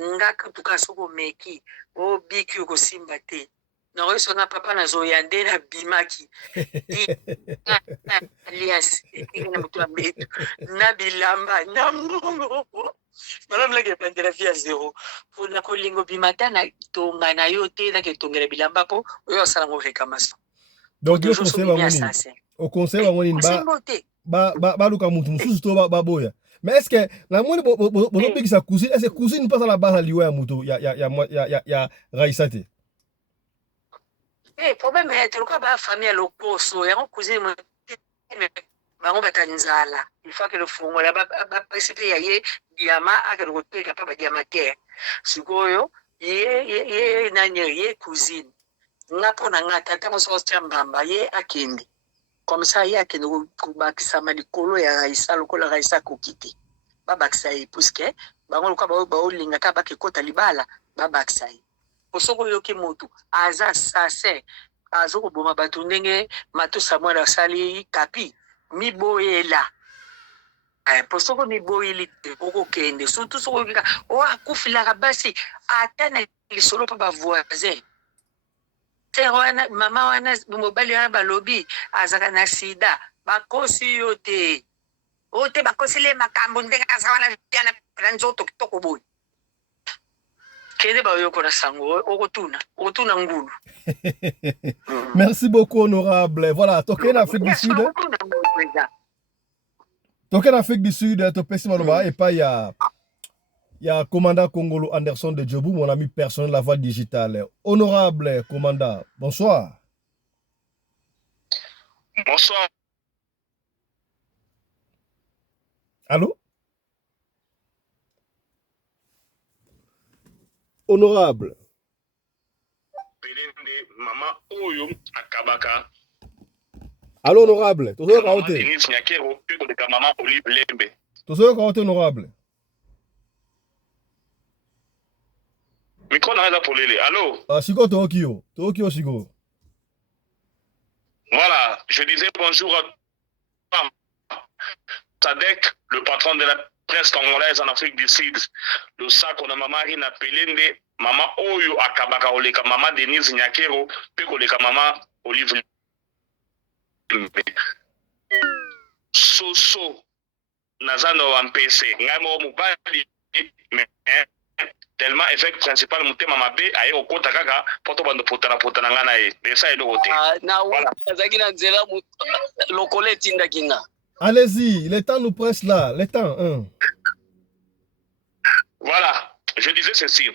ngaka tuka soko meki o biki okosimba te nakoyeso na papa nazoya nde nabimaki alias na moto ya mbeto na bilamba na mbongo malamu lake bandela via zero mpona kolinga obima ta na tonga na yo te nake tongela bilamba mpo oyo asalango réclamation donc yo conseil bango nini baluka mutu mosusu to baboya mais est ce que namoni bozobikisa cousine est ce que cousine mpe azala basa liwa ya mutu ya raisa te problème teluka bafamille ya lokoso yango cousine bango bata nzala il faut que le fongola bapesi mpe ya ye diama akende koteka mpe badiamatere sikoyo ye nani ye cousine nga mpo na nga tata moso otya mbamba ye akende comme ça ye akende kobakisama likolo ya raisa lokola raisa akoki te babakisa ye puiske bango lokola baolingaka bakekota libala babakisa ye osoko oyoki motu aza sase azo koboma bato ndenge Mato Samuel asali kapi miboyela po soko miboyeli te okokende surtout soko okika akufilaka basi ata na lisolo mpa bavoisin tere wana mama wana mobali wana balobi azaka na sida bakosi yo te o te bakosile makambo ndenge aza wana na nzoto kitoko boye kende bayoko na sango okotuna ngulu. Merci beaucoup honorable. Voilà, toke en Afrique du Sud. Toke en Afrique du Sud, to pesi maloba et pas ya commandant Congolo Anderson de Djobou, mon ami personnel de la voix digitale. Honorable commandant, bonsoir. Bonsoir. Allô? Honorable. Maman Oyo Akabaka. Allô, honorable. Tout ça, maman Denis Nyakero, maman Olive Lembe. Tout ça, honorable. Micro n'a pour l'élé. Allô? Chico Tokyo. Tokyo, Chico. Voilà, je disais bonjour à Sadek, le patron de la presse congolaise en Afrique du Sud. Le sac, on a maman Rina Pelende, maman Oyo Akabaka Oleka, maman Denise Nyakero, Pekoleka, maman Olive. Soso, Nazano Wampese, Ngamo Mubali, mais tellement effet principal monté mama B aye okota kaka poto bando potana ngana ye ça est de côté. Na azaki na nzela lokole tinda kinga. Allez-y, le temps nous presse là, le temps. Voilà, je disais ceci.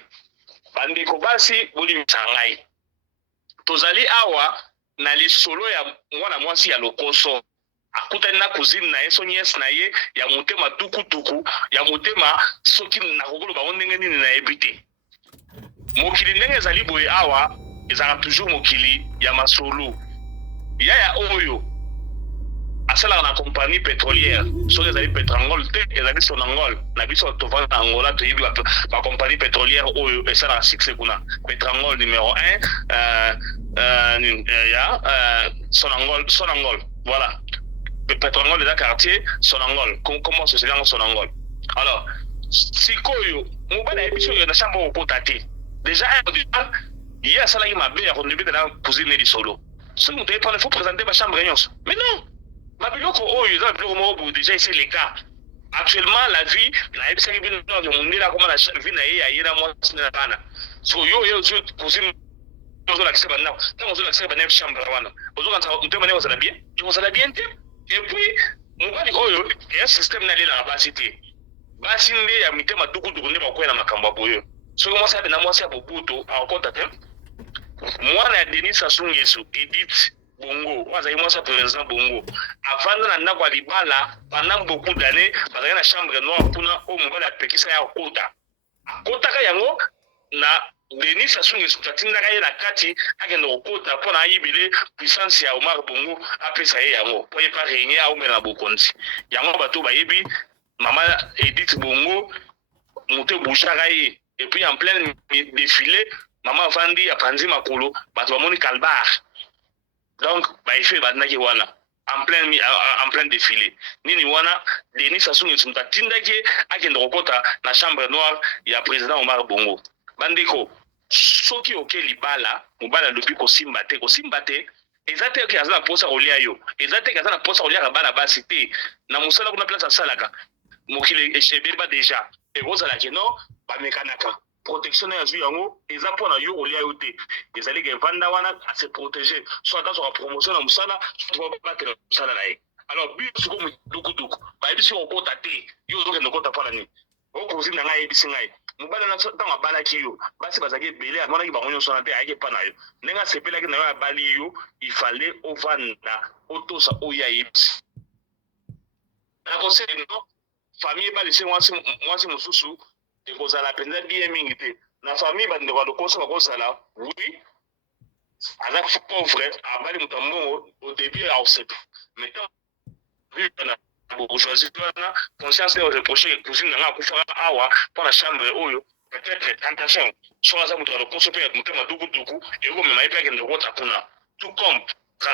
Bandeko basi boli msangai. Tozali awa na li solo ya mwana mwasi ya lokoso. Akutani na cousine na yeso nièce na ye ya motema tukutuku ya motema soki na kokolo ba ndenge nini na ebite. Mokili ndenge ezali boye awa ezala toujours mokili ya masolo. Ya oyo asala na compagnie pétrolière soki ezali Petrangol te ezali Sonangol na biso tovana na Angola toyebi ba compagnie pétrolière oyo esala succès kuna Petrangol numéro 1 Sonangol voilà. Petrangol de la quartier Sonangol. Comment se dit Sonangol? Alors, si koyo, mobile émission na chambre au potaté. Déjà il y a ça là qui m'a bien rendu de la cousine de solo. Si vous devez prendre, il faut présenter ma chambre réunion. Mais non. Ma biloko oyo za biloko mo déjà ici les cas. Actuellement la vie, la vie c'est bien dans le monde là comment la vie na yena moi na bana. So yo cousine on a accès maintenant. Quand on a accès à une chambre wana. On a bien. On a bien. Et puis, on va dire qu'il y a un système dans la basité. Basinde ya mitema tuku tukunde bakwela makamba boyo. So moi ça na moi ça bobuto a contact. Moi na Denis Sassou Nguesso, Edith Bongo, moi ça moi ça président Bongo. Avant na ndako libala pendant beaucoup d'années, bazali na chambre noire kuna o mobali apekisa ya kota. Kota ka yango na Denis Sassou Nguesso tatindaka ye na kati akende kokota mpona ayibile puissance ya Omar Bongo apesa ye yango po ye pa réunier aomela bokonzi yango bato bayebi mama Edith Bongo moto bouchaka ye et puis en plein défilé mama vandi apanzi makolo bato bamoni kalbar donc baefe bandaki wana en plein défilé nini wana Denis Sassou Nguesso tatindaki akende kokota na chambre noire ya président Omar Bongo. Bandeko, soki oke libala, mobala lobi kosimba te, ezate ke azana posa kolia yo, ezate ke azana posa kolia bana basi te, na musala kuna place asalaka. Mokili eshebeba déjà, e rozala ke non, ba mekanaka. Protection ya zu yango, eza pona yo kolia yo te. Ezali ke vanda wana a se protéger, soit dans la promotion na musala, soit ba battre musala na ye. Alors, bi suko duku, ba ebisi okota te, yo zoke ndokota pona ni. Okozina na ngai ebisi ngai. Mobala na tanga bala kiyo basi bazaki belé amona ki bango nyonso na te ayeke pa na yo nenga sepela ki na yo abali yo il fallait ovanda otosa oya yebisi na conseil non famille ba laisser mwasi mususu ekozala penza bien mingi te na famille ba ndeko lokosa bakozala oui avec pauvre abali mutambo au début à osep maintenant vu na bourgeoisie na conscience de reprocher cousine na kufa awa pour la chambre oyo peut-être tentation soit ça mutu lokoso pe mutu maduku et ko mema ipe ke ndoko takuna tout comme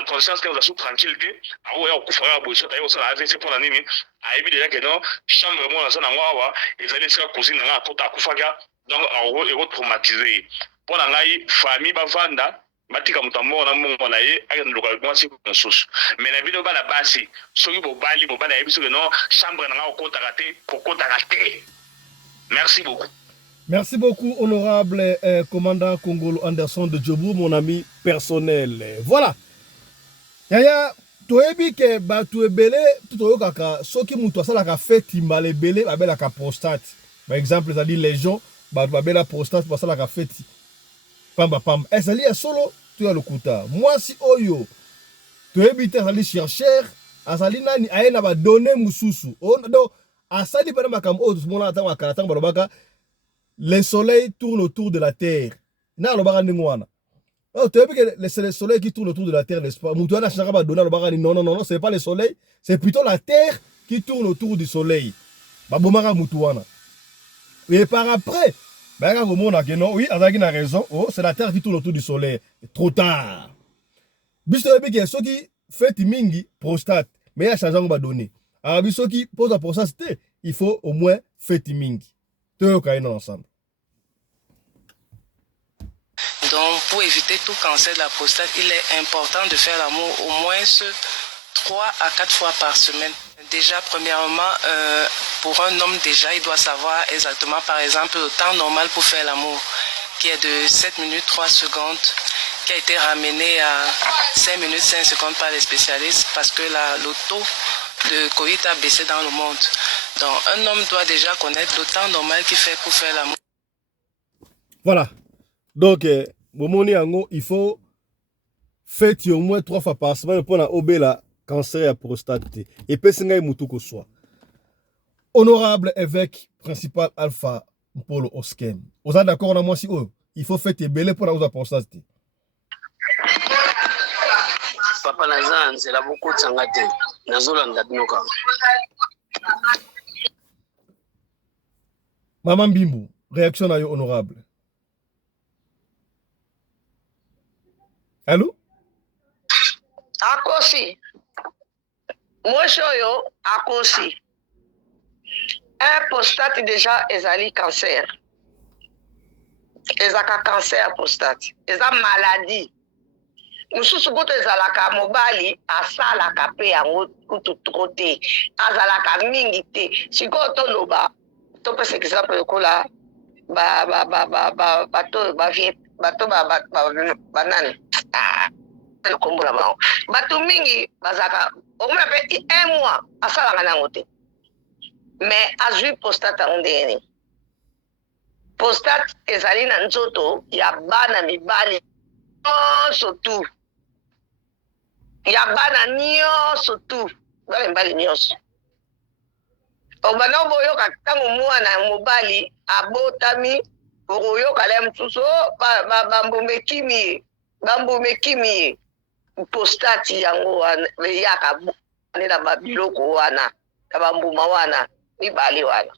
conscience que nous avons tranquillité ah ouais on fera boisson taille ça la c'est pour la nini ah et puis déjà que non chambre moi ça na ngwa et ça laisse cousine na kota kufaga donc en gros traumatisé pour la ngai famille bavanda matika mutambo na mungu na ye akenduluka mwasi konsusu mais na bino bana basi soki bobali bobana yebiso que non chambre na ngwa kota raté. Merci beaucoup. Merci beaucoup, honorable commandant Kongolo Anderson de Djobou, mon ami personnel. Voilà. Yaya, toyebi ke batu ebele, tout oyo kaka, soki mutu asala ka feti mbale ebele, babela ka prostate. Par exemple, ezali légion, batu babela prostate, basala ka feti. Pamba pamba. Ezali ya solo, tu ya lokuta. Mwasi oyo, toyebi te ezali chercheur, azali nani, aye na ba donné mususu. Donc, asali pena makambo oyo, tumona atanga makalata, balobaka, le soleil tourne autour de la terre. Na lobaka ndingwana. Oh, tu as vu que c'est le soleil qui tourne autour de la terre, n'est-ce pas? Moutouana Chakaba Dona lobaka ni non, c'est pas le soleil, c'est plutôt la terre qui tourne autour du soleil. Babomara Moutouana. Et par après, ben que non, oui, Azaki a raison. Oh, c'est la terre qui tourne autour du soleil. Trop tard. Bisto tu as vu que ceux qui fait mingi prostate, mais il y a changement va donner. Alors ceux qui pose la prostate, il faut au moins faire mingi. Tout est ensemble. Donc, pour éviter tout cancer de la prostate, il est important de faire l'amour au moins 3 à 4 fois par semaine. Déjà, premièrement, pour un homme, déjà, il doit savoir exactement, par exemple, le temps normal pour faire l'amour, qui est de 7 minutes 3 secondes, qui a été ramené à 5 minutes 5 secondes par les spécialistes, parce que le taux de Covid a baissé dans le monde. Donc, un homme doit déjà connaître le temps normal qu'il fait pour faire l'amour. Voilà. Donc, il faut faire au moins 3 fois par semaine pour obéir la cancer à prostate. Et puis, c'est un soit. Honorable évêque principal Alpha Mpolo Oskem. Vous êtes d'accord avec moi si il faut faire belé pour la prostate. Papa Nazan, c'est la beaucoup de sangate. Nazolan d'Abnoka. Maman Bimbo, réaction à honorable. Allô? Akosi. Moi, je Akosi. Un prostate déjà, ezali cancer. Ezaka cancer prostate. Eza maladie. Mususu kuto ezalaka mobali asalaka pe yango kutu trote. Azalaka mingi te. Sikoyo toloba. Topesa exemple lokola banani. Bato mingi bazaka omona pe 1 mois asalaka nango te mais azwi prostate yango ndenge prostate ezali na nzoto ya bana mibali nyonso tu ya bana nyonso tu bana mibali nyonso obana boyoka ntango mwana mobali abotami okoyoka le mosusu bambumekimi ye prostate yango wana yaka na babiloko wana na bambuma wana mibale wana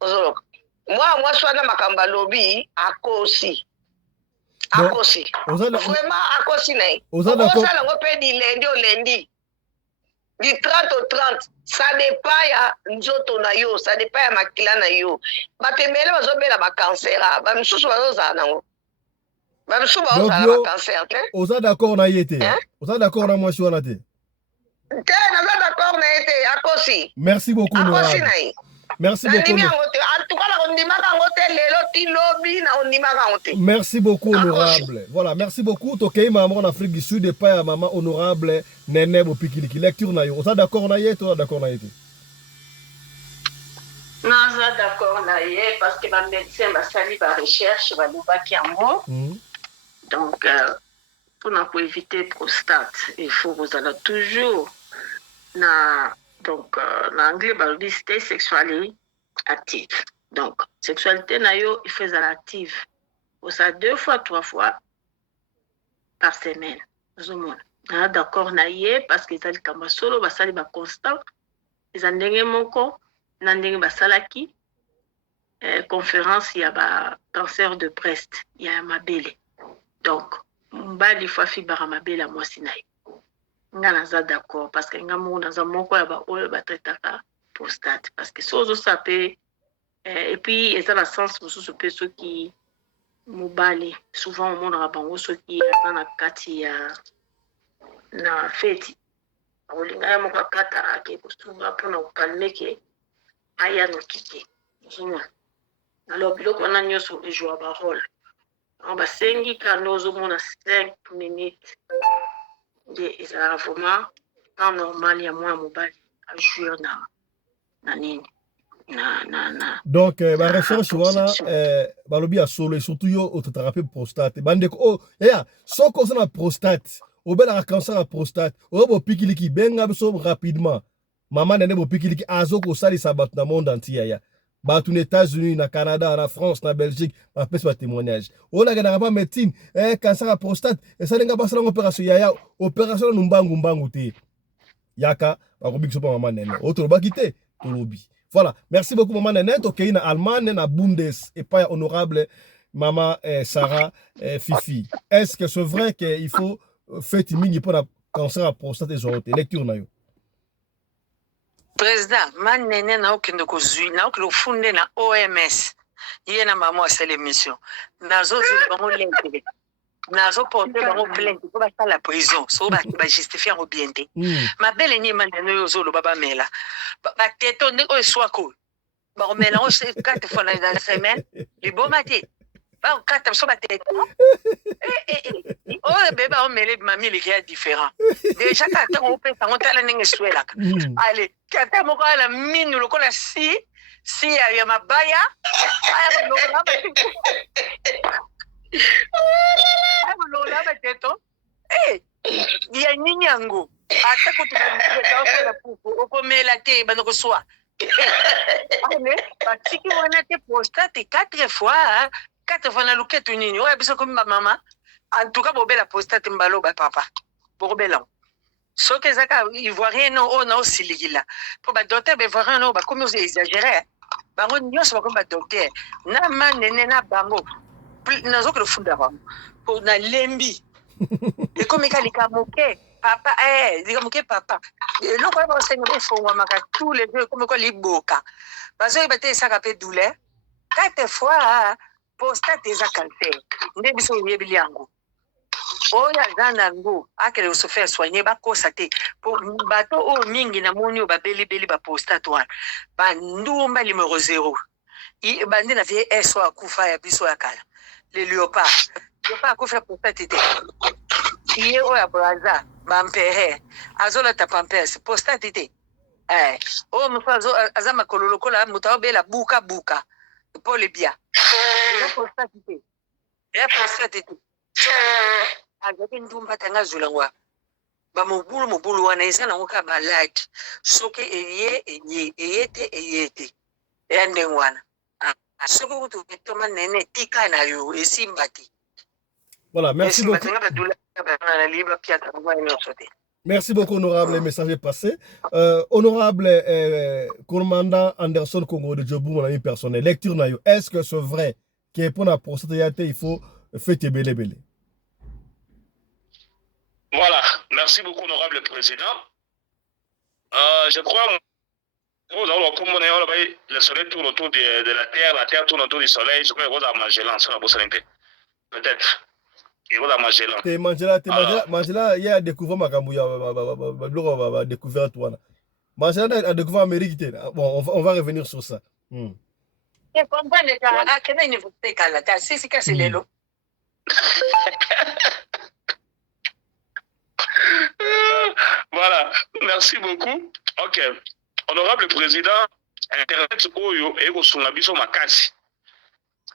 ozoloka mwasi wana makambo alobi akosi vraiment akosi na ye okosala yango mpe di lendi au lendi du 30 au 30 ça dépend ya nzoto na yo ça dépend ya makila na yo bato ebele bazobela bacancera bamisusu bazozala nango bamisusu bazozala bacancer te oza d'accord na ye te oza d'accord na mwasi wana te te naza d'accord na ye te akosi merci beaucoup akosi na ye merci beaucoup en tout cas nakondimaka yango te lelo ti lobi nakondimaka yango te merci beaucoup honorable voilà merci beaucoup tokei mama en Afrique du Sud epai ya mama honorable Nene Bopikiliki lecture na yo oza d'accord na ye te oza d'accord na ye te naza d'accord na ye parce que bamédecin basali barecherche balobaki yango donc pour éviter prostate il faut kozala toujours na donc l'anglais balobi stay sexually active donc sexualité na yo il faut ezala active osa 2 fois 3 fois par semaine ozomona na d'accord na ye parce que ezali kamba solo basali baconstant eza ndenge moko na ndenge basalaki conférence ya ba cancer de breast ya mabele donc mobali fo afibaka mabele ya mwasi na ye nga naza d'accord parce que nga moko naza moko ya baoyo batraitaka prostate parce que so ozosala mpe et puis eza na sens mosusu mpe soki mobali souvent omonaka bango soki aza na kati ya na feti olinga ye moko akata ake kosunga mpona kokalme ke aya noki te ozomona alors biloko wana nyonso ejwa barole basengi kanda ozomona 5 minutes nde ezalaka vraiment temps normal ya mwana mobali ajure na nini donc barecherche wana balobi ya solo et surtout yo otrataka prostate bandeko soko oza na prostate obelaka cancer ya prostate oyo bopikiliki benga biso rapidement mama nene bopikiliki azo kosalisa bato na monde entier ya bato na États-Unis na Canada na France na Belgique bapesi ba témoignage olakendaka pa médecine cancer ya prostate esalinga basalango opération yaya opération na mbangu te yaka bakobikisa pa mama nene oyo tolobaki te tolobi. Voilà, merci beaucoup maman Nene, tokei na Allemagne na Bundes et pas honorable maman Sarah Fifi. Est-ce que c'est vrai qu'il faut faire mingi pour le cancer à prostate et zorote? Lecture na yo. Président, man Nene na okende kozui na okende funde na OMS. Yé na maman c'est l'émission. Nazo zui bango lente. Nazo porte bango plainte pour ba la prison, so ba justifier en bien te. Ma belle ni man Nene yo zolo baba mela. Ba teto ne o swako. Ba o mela o 4 fois dans la semaine. Les beaux matés. Ba o 4 so ba teto. Oh bébé o mele mami les gars différents. Déjà quand on peut on tala ninge swela. Allez, quand mo la mine lo kola si ya mabaya. Aya lo la ba. Lola bateto ya nini yango ata ko tukala puku okomela te banoko swa ane batiki wana te prostate 4 fois na luketu nini oya biso komi ba mama en tout cas bobela prostate mbalo ba papa bobela soki ezaka ivoirien no na osilikila po ba docteur ba ivoirien no ba komi exagérer bango nyonso ba komi ba docteur na manene na bango nazo que le funda ba pour na lembi et comme kalika moke papa dika papa le quoi ba senga ba fongwa maka tous les deux comme quoi liboka bazo ibate saka pe douleur 4 fois prostate eza cancer nde biso yebili yango oya zana ngo akele se faire soigner ba kosa te pour bato o mingi na moni o ba beli ba prostate wana ba ndumba numéro 0 i bande na vie eso akufa ya biso ya kala les léopards akufa prostate te iye oya braza bampere azola ta pampers prostate te o mfazo azama kololokola mutaobela buka pole bia prostate te ya prostate te azaki ndumba tanga zulangwa ba mobulu wana eza nango ka balade soki eyete yande wana soki kutu petoma nene tika na yo esimbati. Voilà, merci beaucoup. Merci beaucoup, honorable. Le message est passé. Honorable commandant Anderson Congo de Djobou, mon ami personnel, lecture na yo. Est-ce que c'est vrai que pour la prostate, il faut faire belé? Voilà, merci beaucoup, honorable président. Je crois le soleil tourne autour de la terre tourne autour du soleil. Je crois qu'il y a Magellan sur la Bossalente. Peut-être. Il y a Magellan. Magellan, il y a découvert Makamouya, découvert toi. Magellan a découvert l'Amérique. Bon, on va revenir sur ça. Voilà, merci beaucoup. Ok. Honorable président, Internet Oyo et Osungabiso Makasi.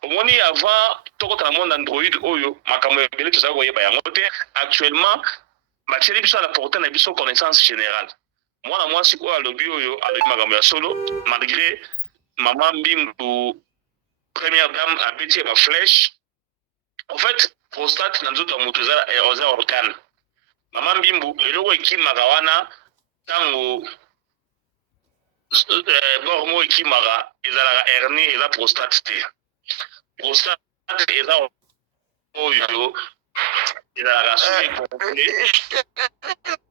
Au moins, avant, tout le monde Android Oyo, Makamouya, actuellement, ma télévision a apporté une connaissance générale. Moi, si quoi, le bio, avec Makamouya Solo, malgré Maman Bimbo, première dame, a pété ma flèche. En fait, prostate, dans d'autres moutouza et aux organes. Maman Bimbo, et le qui Magawana, dans bormo ekimaka ezalaka hernie eza prostate te prostate eza oyo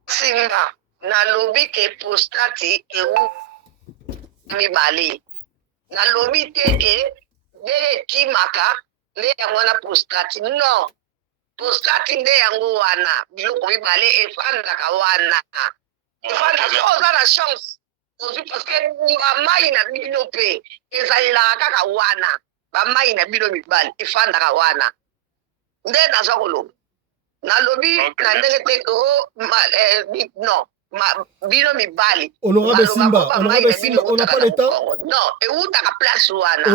Singa na lobi ke prostate ewu mibale na lobi te ke de kimaka le yango na prostate no prostate nde yango wana biloko mibale efandaka wana efanda so oza na chance ozwi parce que bamai na bino mpe ezalelaka kaka wana bamai na bino mibale efandaka wana nde nazwa koloba nalobi na ndenge te non bino mibali honorable Simba on n'a pas le temps non eutaka place wana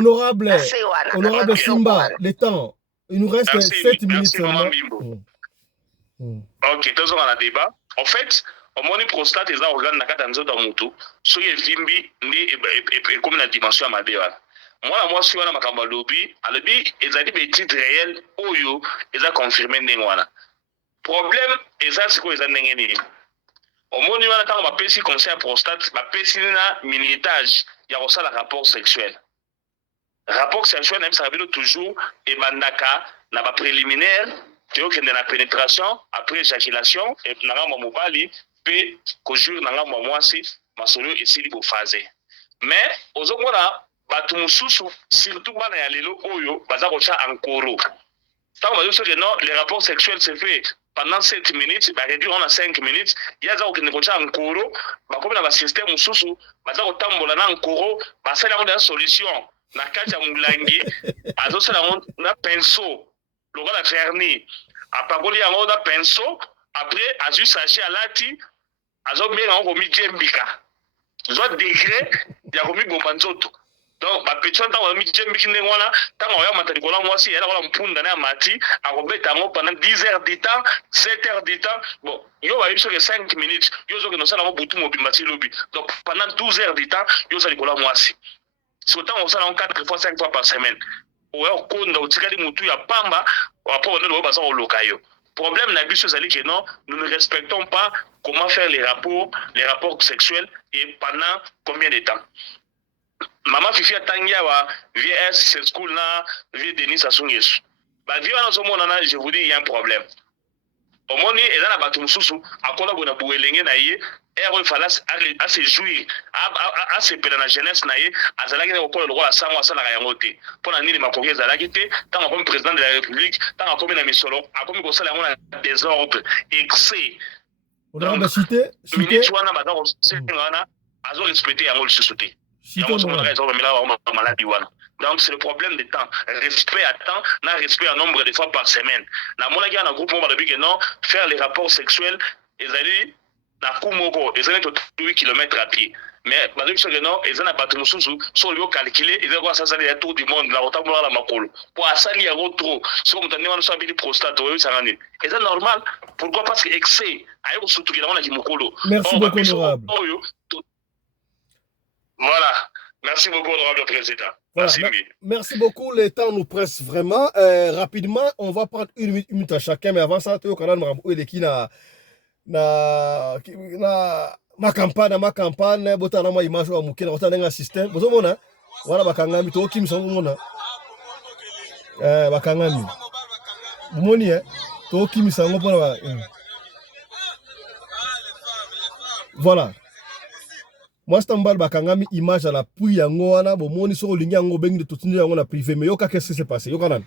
honorable Simba le temps il nous reste 7 minutes seulement. Ok, tous on a un débat. En fait, au moins, prostate, les organes n'a qu'à dans un moto. Soit il vimbi, et comme la dimension à ma débat. Moi, si on a ma camba lobby, à lobby, ils ont dit des titres réels, oyo, ils ont confirmé n'engwana. Problème, ils ont ce qu'ils ont n'engagné. Au moins, on a tant ma pécie conseil à prostate, ma pécie na minitage, il y a aussi le rapport sexuel. Rapport sexuel, même ça veut toujours, et mandaka, n'a pas préliminaire. Tu vois qu'il y a la pénétration, après éjaculation, et puis nanga mobali, puis qu'aujourd'hui nanga moi si ma solo ici il faut phaser. Mais aux autres là, batu mususu surtout bana ya lelo oyo baza kocha ankoro. Tant on va dire que non, les rapports sexuels se fait pendant 7 minutes, bah réduire en 5 minutes, il y a ça qui ne kocha ankoro, bah comme dans le système mususu, baza kotambola na ankoro, bah ça la solution. Na kacha mulangi, azo ça na pinceau. Le rôle a verni. A paroli yango na pinceau. Après, a juste sachet à lati. Azo bien en remis djembika. Zo degré, ya remis bombanzoto. Donc, ma petite temps on remis djembiki n'engwana. Tant on y a matériel moi si elle a mpunda na mati. A remet tango pendant 10 heures de temps, 7 heures de temps. Bon, yo va sur les 5 minutes. Yo zo que nous allons boutu mobimbati lobby. Donc, pendant 12 heures de temps, yo ça likola moi si. C'est autant on s'en 4 fois 5 fois par semaine. Ou alors konda utikali mutu ya pamba après on doit passer au local. Problème n'a plus c'est que non, nous ne respectons pas comment faire les rapports sexuels et pendant combien de temps. Maman Fifi Tangia wa VS cette school là, vie Denis Asungesu. Bah vie dans ce monde là, je vous dis il y a un problème. Au moins et là la batu mususu akola bona buelenge na ye il fallait à se jouir à se perdre dans la jeunesse naïe à zalaki ne ko le roi sang wa sala ya ngote pour na nini makoki zalaki te tant comme président de la République tant comme na misolo a comme ko sala ngona désordre excès honorable cité minute wana ba donc c'est ngana azo respecter ya ngol société ya mo so ngana zo mila wa maladie wana. Donc c'est le problème de temps. Respect à temps, n'a respect un nombre de fois par semaine. Na mona kia na groupe on va dire que non, faire les rapports sexuels ils allaient na kumoko, ils allaient 8 km à pied. Mais parce que non, ils allaient battre mususu, sur le calculer, ils allaient ça ça tour du monde na rotambo la makolo. Pour asali ya trop, si on tande wana so abili prostate, oui ça ngani. Et c'est normal. Pourquoi parce que excès, ayo surtout ki na wana ki mokolo. Merci beaucoup honorable. Voilà. Merci beaucoup, honorable président. Voilà. Merci beaucoup. Le temps nous presse vraiment. Rapidement, on va prendre une minute à chacun. Mais avant ça, tu as ma campagne, botana ma image wa mukena botana nga système. Bozo mona. Wala bakangami to kim so mona. Bakangami. Bumoni to kim sango pona. Voilà. Moi c'est un bal bakangami image à la pluie yango wana bomoni so lingi yango bengi de tout yango na privé mais yoka qu'est-ce qui s'est passé yoka nan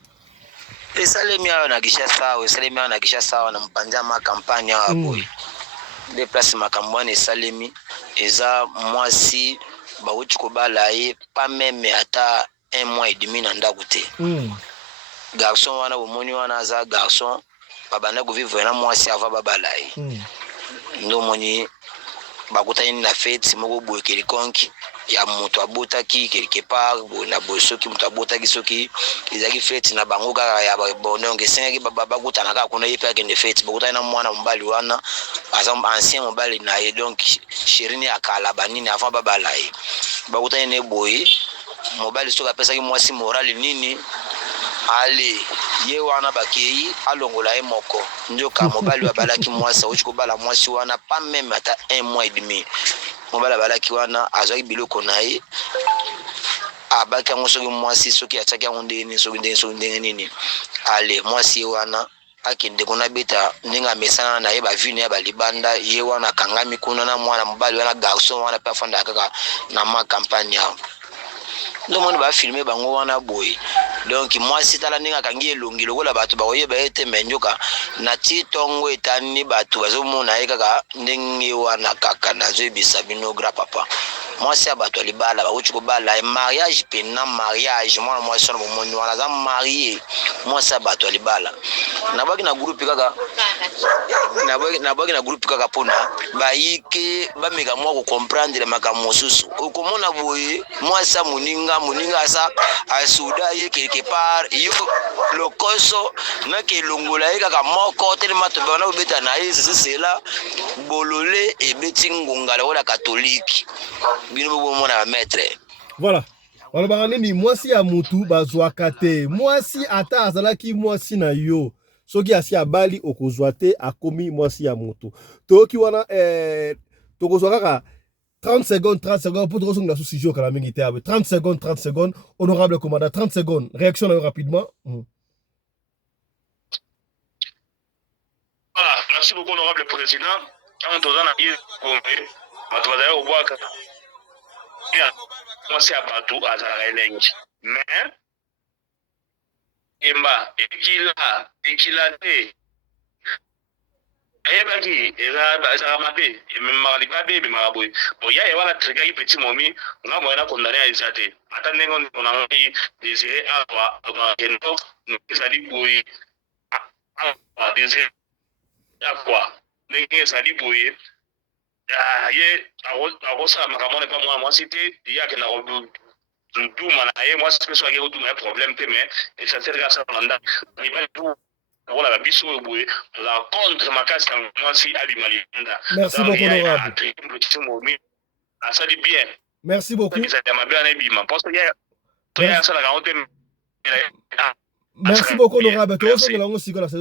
esalemi ayo na gisha sawa na mpanja ma campagne ya boy de place makambo wana esalemi eza mwasi bauti kobala ye pas même ata 1 mois et demi na ndako te garçon wana bomoni wana aza garçon babanda ko vivre na mwasi ava babala ye ndo moni bakuta na fête moko boye quelconque ya moto abotaki quelque part na bosoki moto abotaki soki ezaki fête na bango kaka ya bononge sengaki bakuta na kaka kuna yepe akende fête bakuta na mwana mobali wana azam ancien mobali na ye donc chérini akala banini avant babala ye bakuta ne boye mobali soka apesaki mwasi morale nini ale ye wana bakei alongola ye moko njoka mobali babalaki mwasi uchi kobala mwasi wana pas même ata 1 mois et demi mobali babalaki wana azaki biloko na ye abaki yango soki mwasi soki ataki yango ndenge nini soki ndenge nini ale mwasi wana akende kuna beta ninga mesana na yeba vini ya balibanda ye wana kangami kuna na mwana mobali wana garçon wana pe afanda kaka na ma campagne yao ndo mwana ba filmer bango wana boy donc moi si tala ninga kangi elongi lokola bato ba oyeba ete menjoka na titongo etani bato bazomona ye kaka ndenge wana kaka nazo ebisa bino grand papa moi si abato alibala ba uchi ko bala mariage pe na mariage mwana moi sono bomondi wana za marié moi si abato alibala na baki na groupe kaka na baki na groupe kaka pona ba yike ba meka moi ko comprendre makambo susu okomona boye moi sa muninga sa asuda ye quelque part yo lokoso na ke longola ye kaka moko telema to bana obeta na ye c'est là bolole e beti ngongala wala catholique bino bo mona maître voilà wala banani mwasi ya mutu bazwaka te mwasi ata azalaki mwasi na yo soki asi abali okozwa te akomi mwasi ya mutu toki wana tokozwa kaka 30 secondes pour te la sous-sujet la mingi 30 secondes honorable commandant 30 secondes réaction rapidement. Voilà, merci beaucoup honorable président. Quand on a dit au bois moi c'est à Batou à Zareleng mais Emba et qu'il a dit ebaki eza mabe ememaka libabe ememaka boye boya ewala trikaki petit momi nga moyena kondane ya eza te ata ndenge ndeko na ngai désiré awa akendo ezali boye désiré akwa ndenge ezali boye ye akosala makambo wana epa mwana mwasi te ye akenda koduma na ye mwasi mpe so ake koduma ye problème te mais esasereka asala na ndako libali voilà la biso boye la contre makasi moi si alimalienda merci beaucoup honorable ça dit bien merci beaucoup merci beaucoup honorable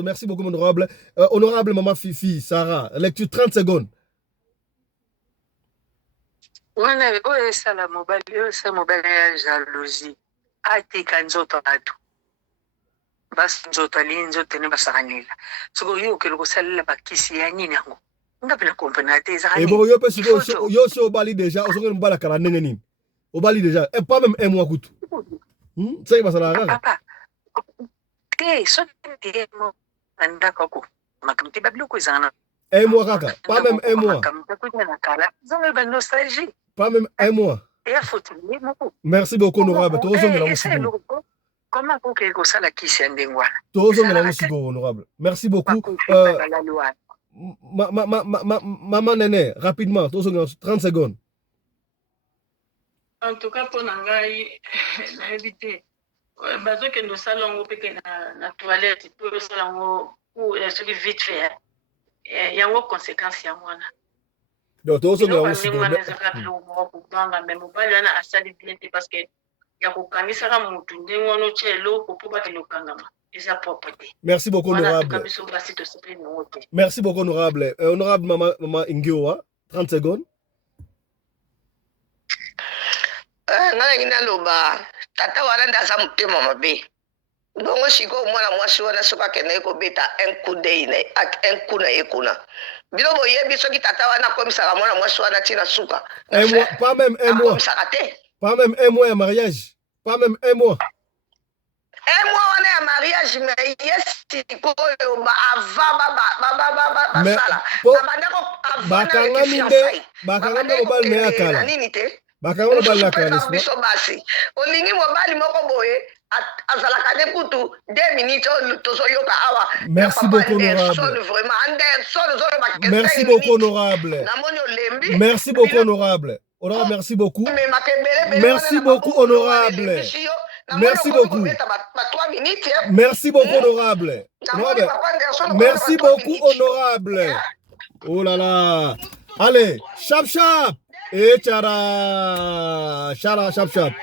merci beaucoup honorable honorable maman Fifi Sarah lecture 30 secondes wana oyo esala mobali ya jalousie atika nzoto atu basi nzoto ali nzoto ne basakanela soko yo ke lokosalela bakisi ya nini yango ngapi na comprendre te ezakani bon yo pe siko yo so bali déjà o soko mbala kala ndenge nini o bali déjà et pas même un mois kutu ça va sala papa te so te mo anda kako makamti bablo ko ezana un mois kaka pas même un mois makamti ko na kala zonga ba nostalgie pas même un mois et a photo ni moko merci beaucoup honorable to zonga la comment on peut que ça la qui c'est ndengwa tozongela musiko honorable merci beaucoup maman Nene rapidement tozongela 30 secondes en tout cas pour nangai na éviter bazo que nous salons pe que na toilette pour salon ou celui vite fait yango conséquence ya mwana donc tozongela musiko même pas yana asali bien parce que yakokangisaka mutu ndenge wana otya eloko mpo bakelokangama eza propre te merci beaucoup honorable merci beaucoup honorable honorable mama Ingiowa 30 secondes nalingi naloba tata wana nde aza motema mabe ndongo sikoyo mwana mwasi wana soki akende kobeta un coup na ye kuna bino boyebi soki tata wana akomisaka mwana mwasi wana ntina suka pas même un mois te pas même un mois ya mariage pas même un mois wana ya mariage mais yesikoyo basala bakangami mobali na ya kala nini te bakangami mobali na kala biso basi olingi mobali moko boye azalaka ne kutu 2 minutes oyo tozoyoka awa merci beaucoup honorable merci beaucoup honorable namoni olembi merci beaucoup honorable merci beaucoup merci beaucoup honorable merci beaucoup merci beaucoup honorable merci beaucoup honorable oh là là allez chap chap et chara chara chap chap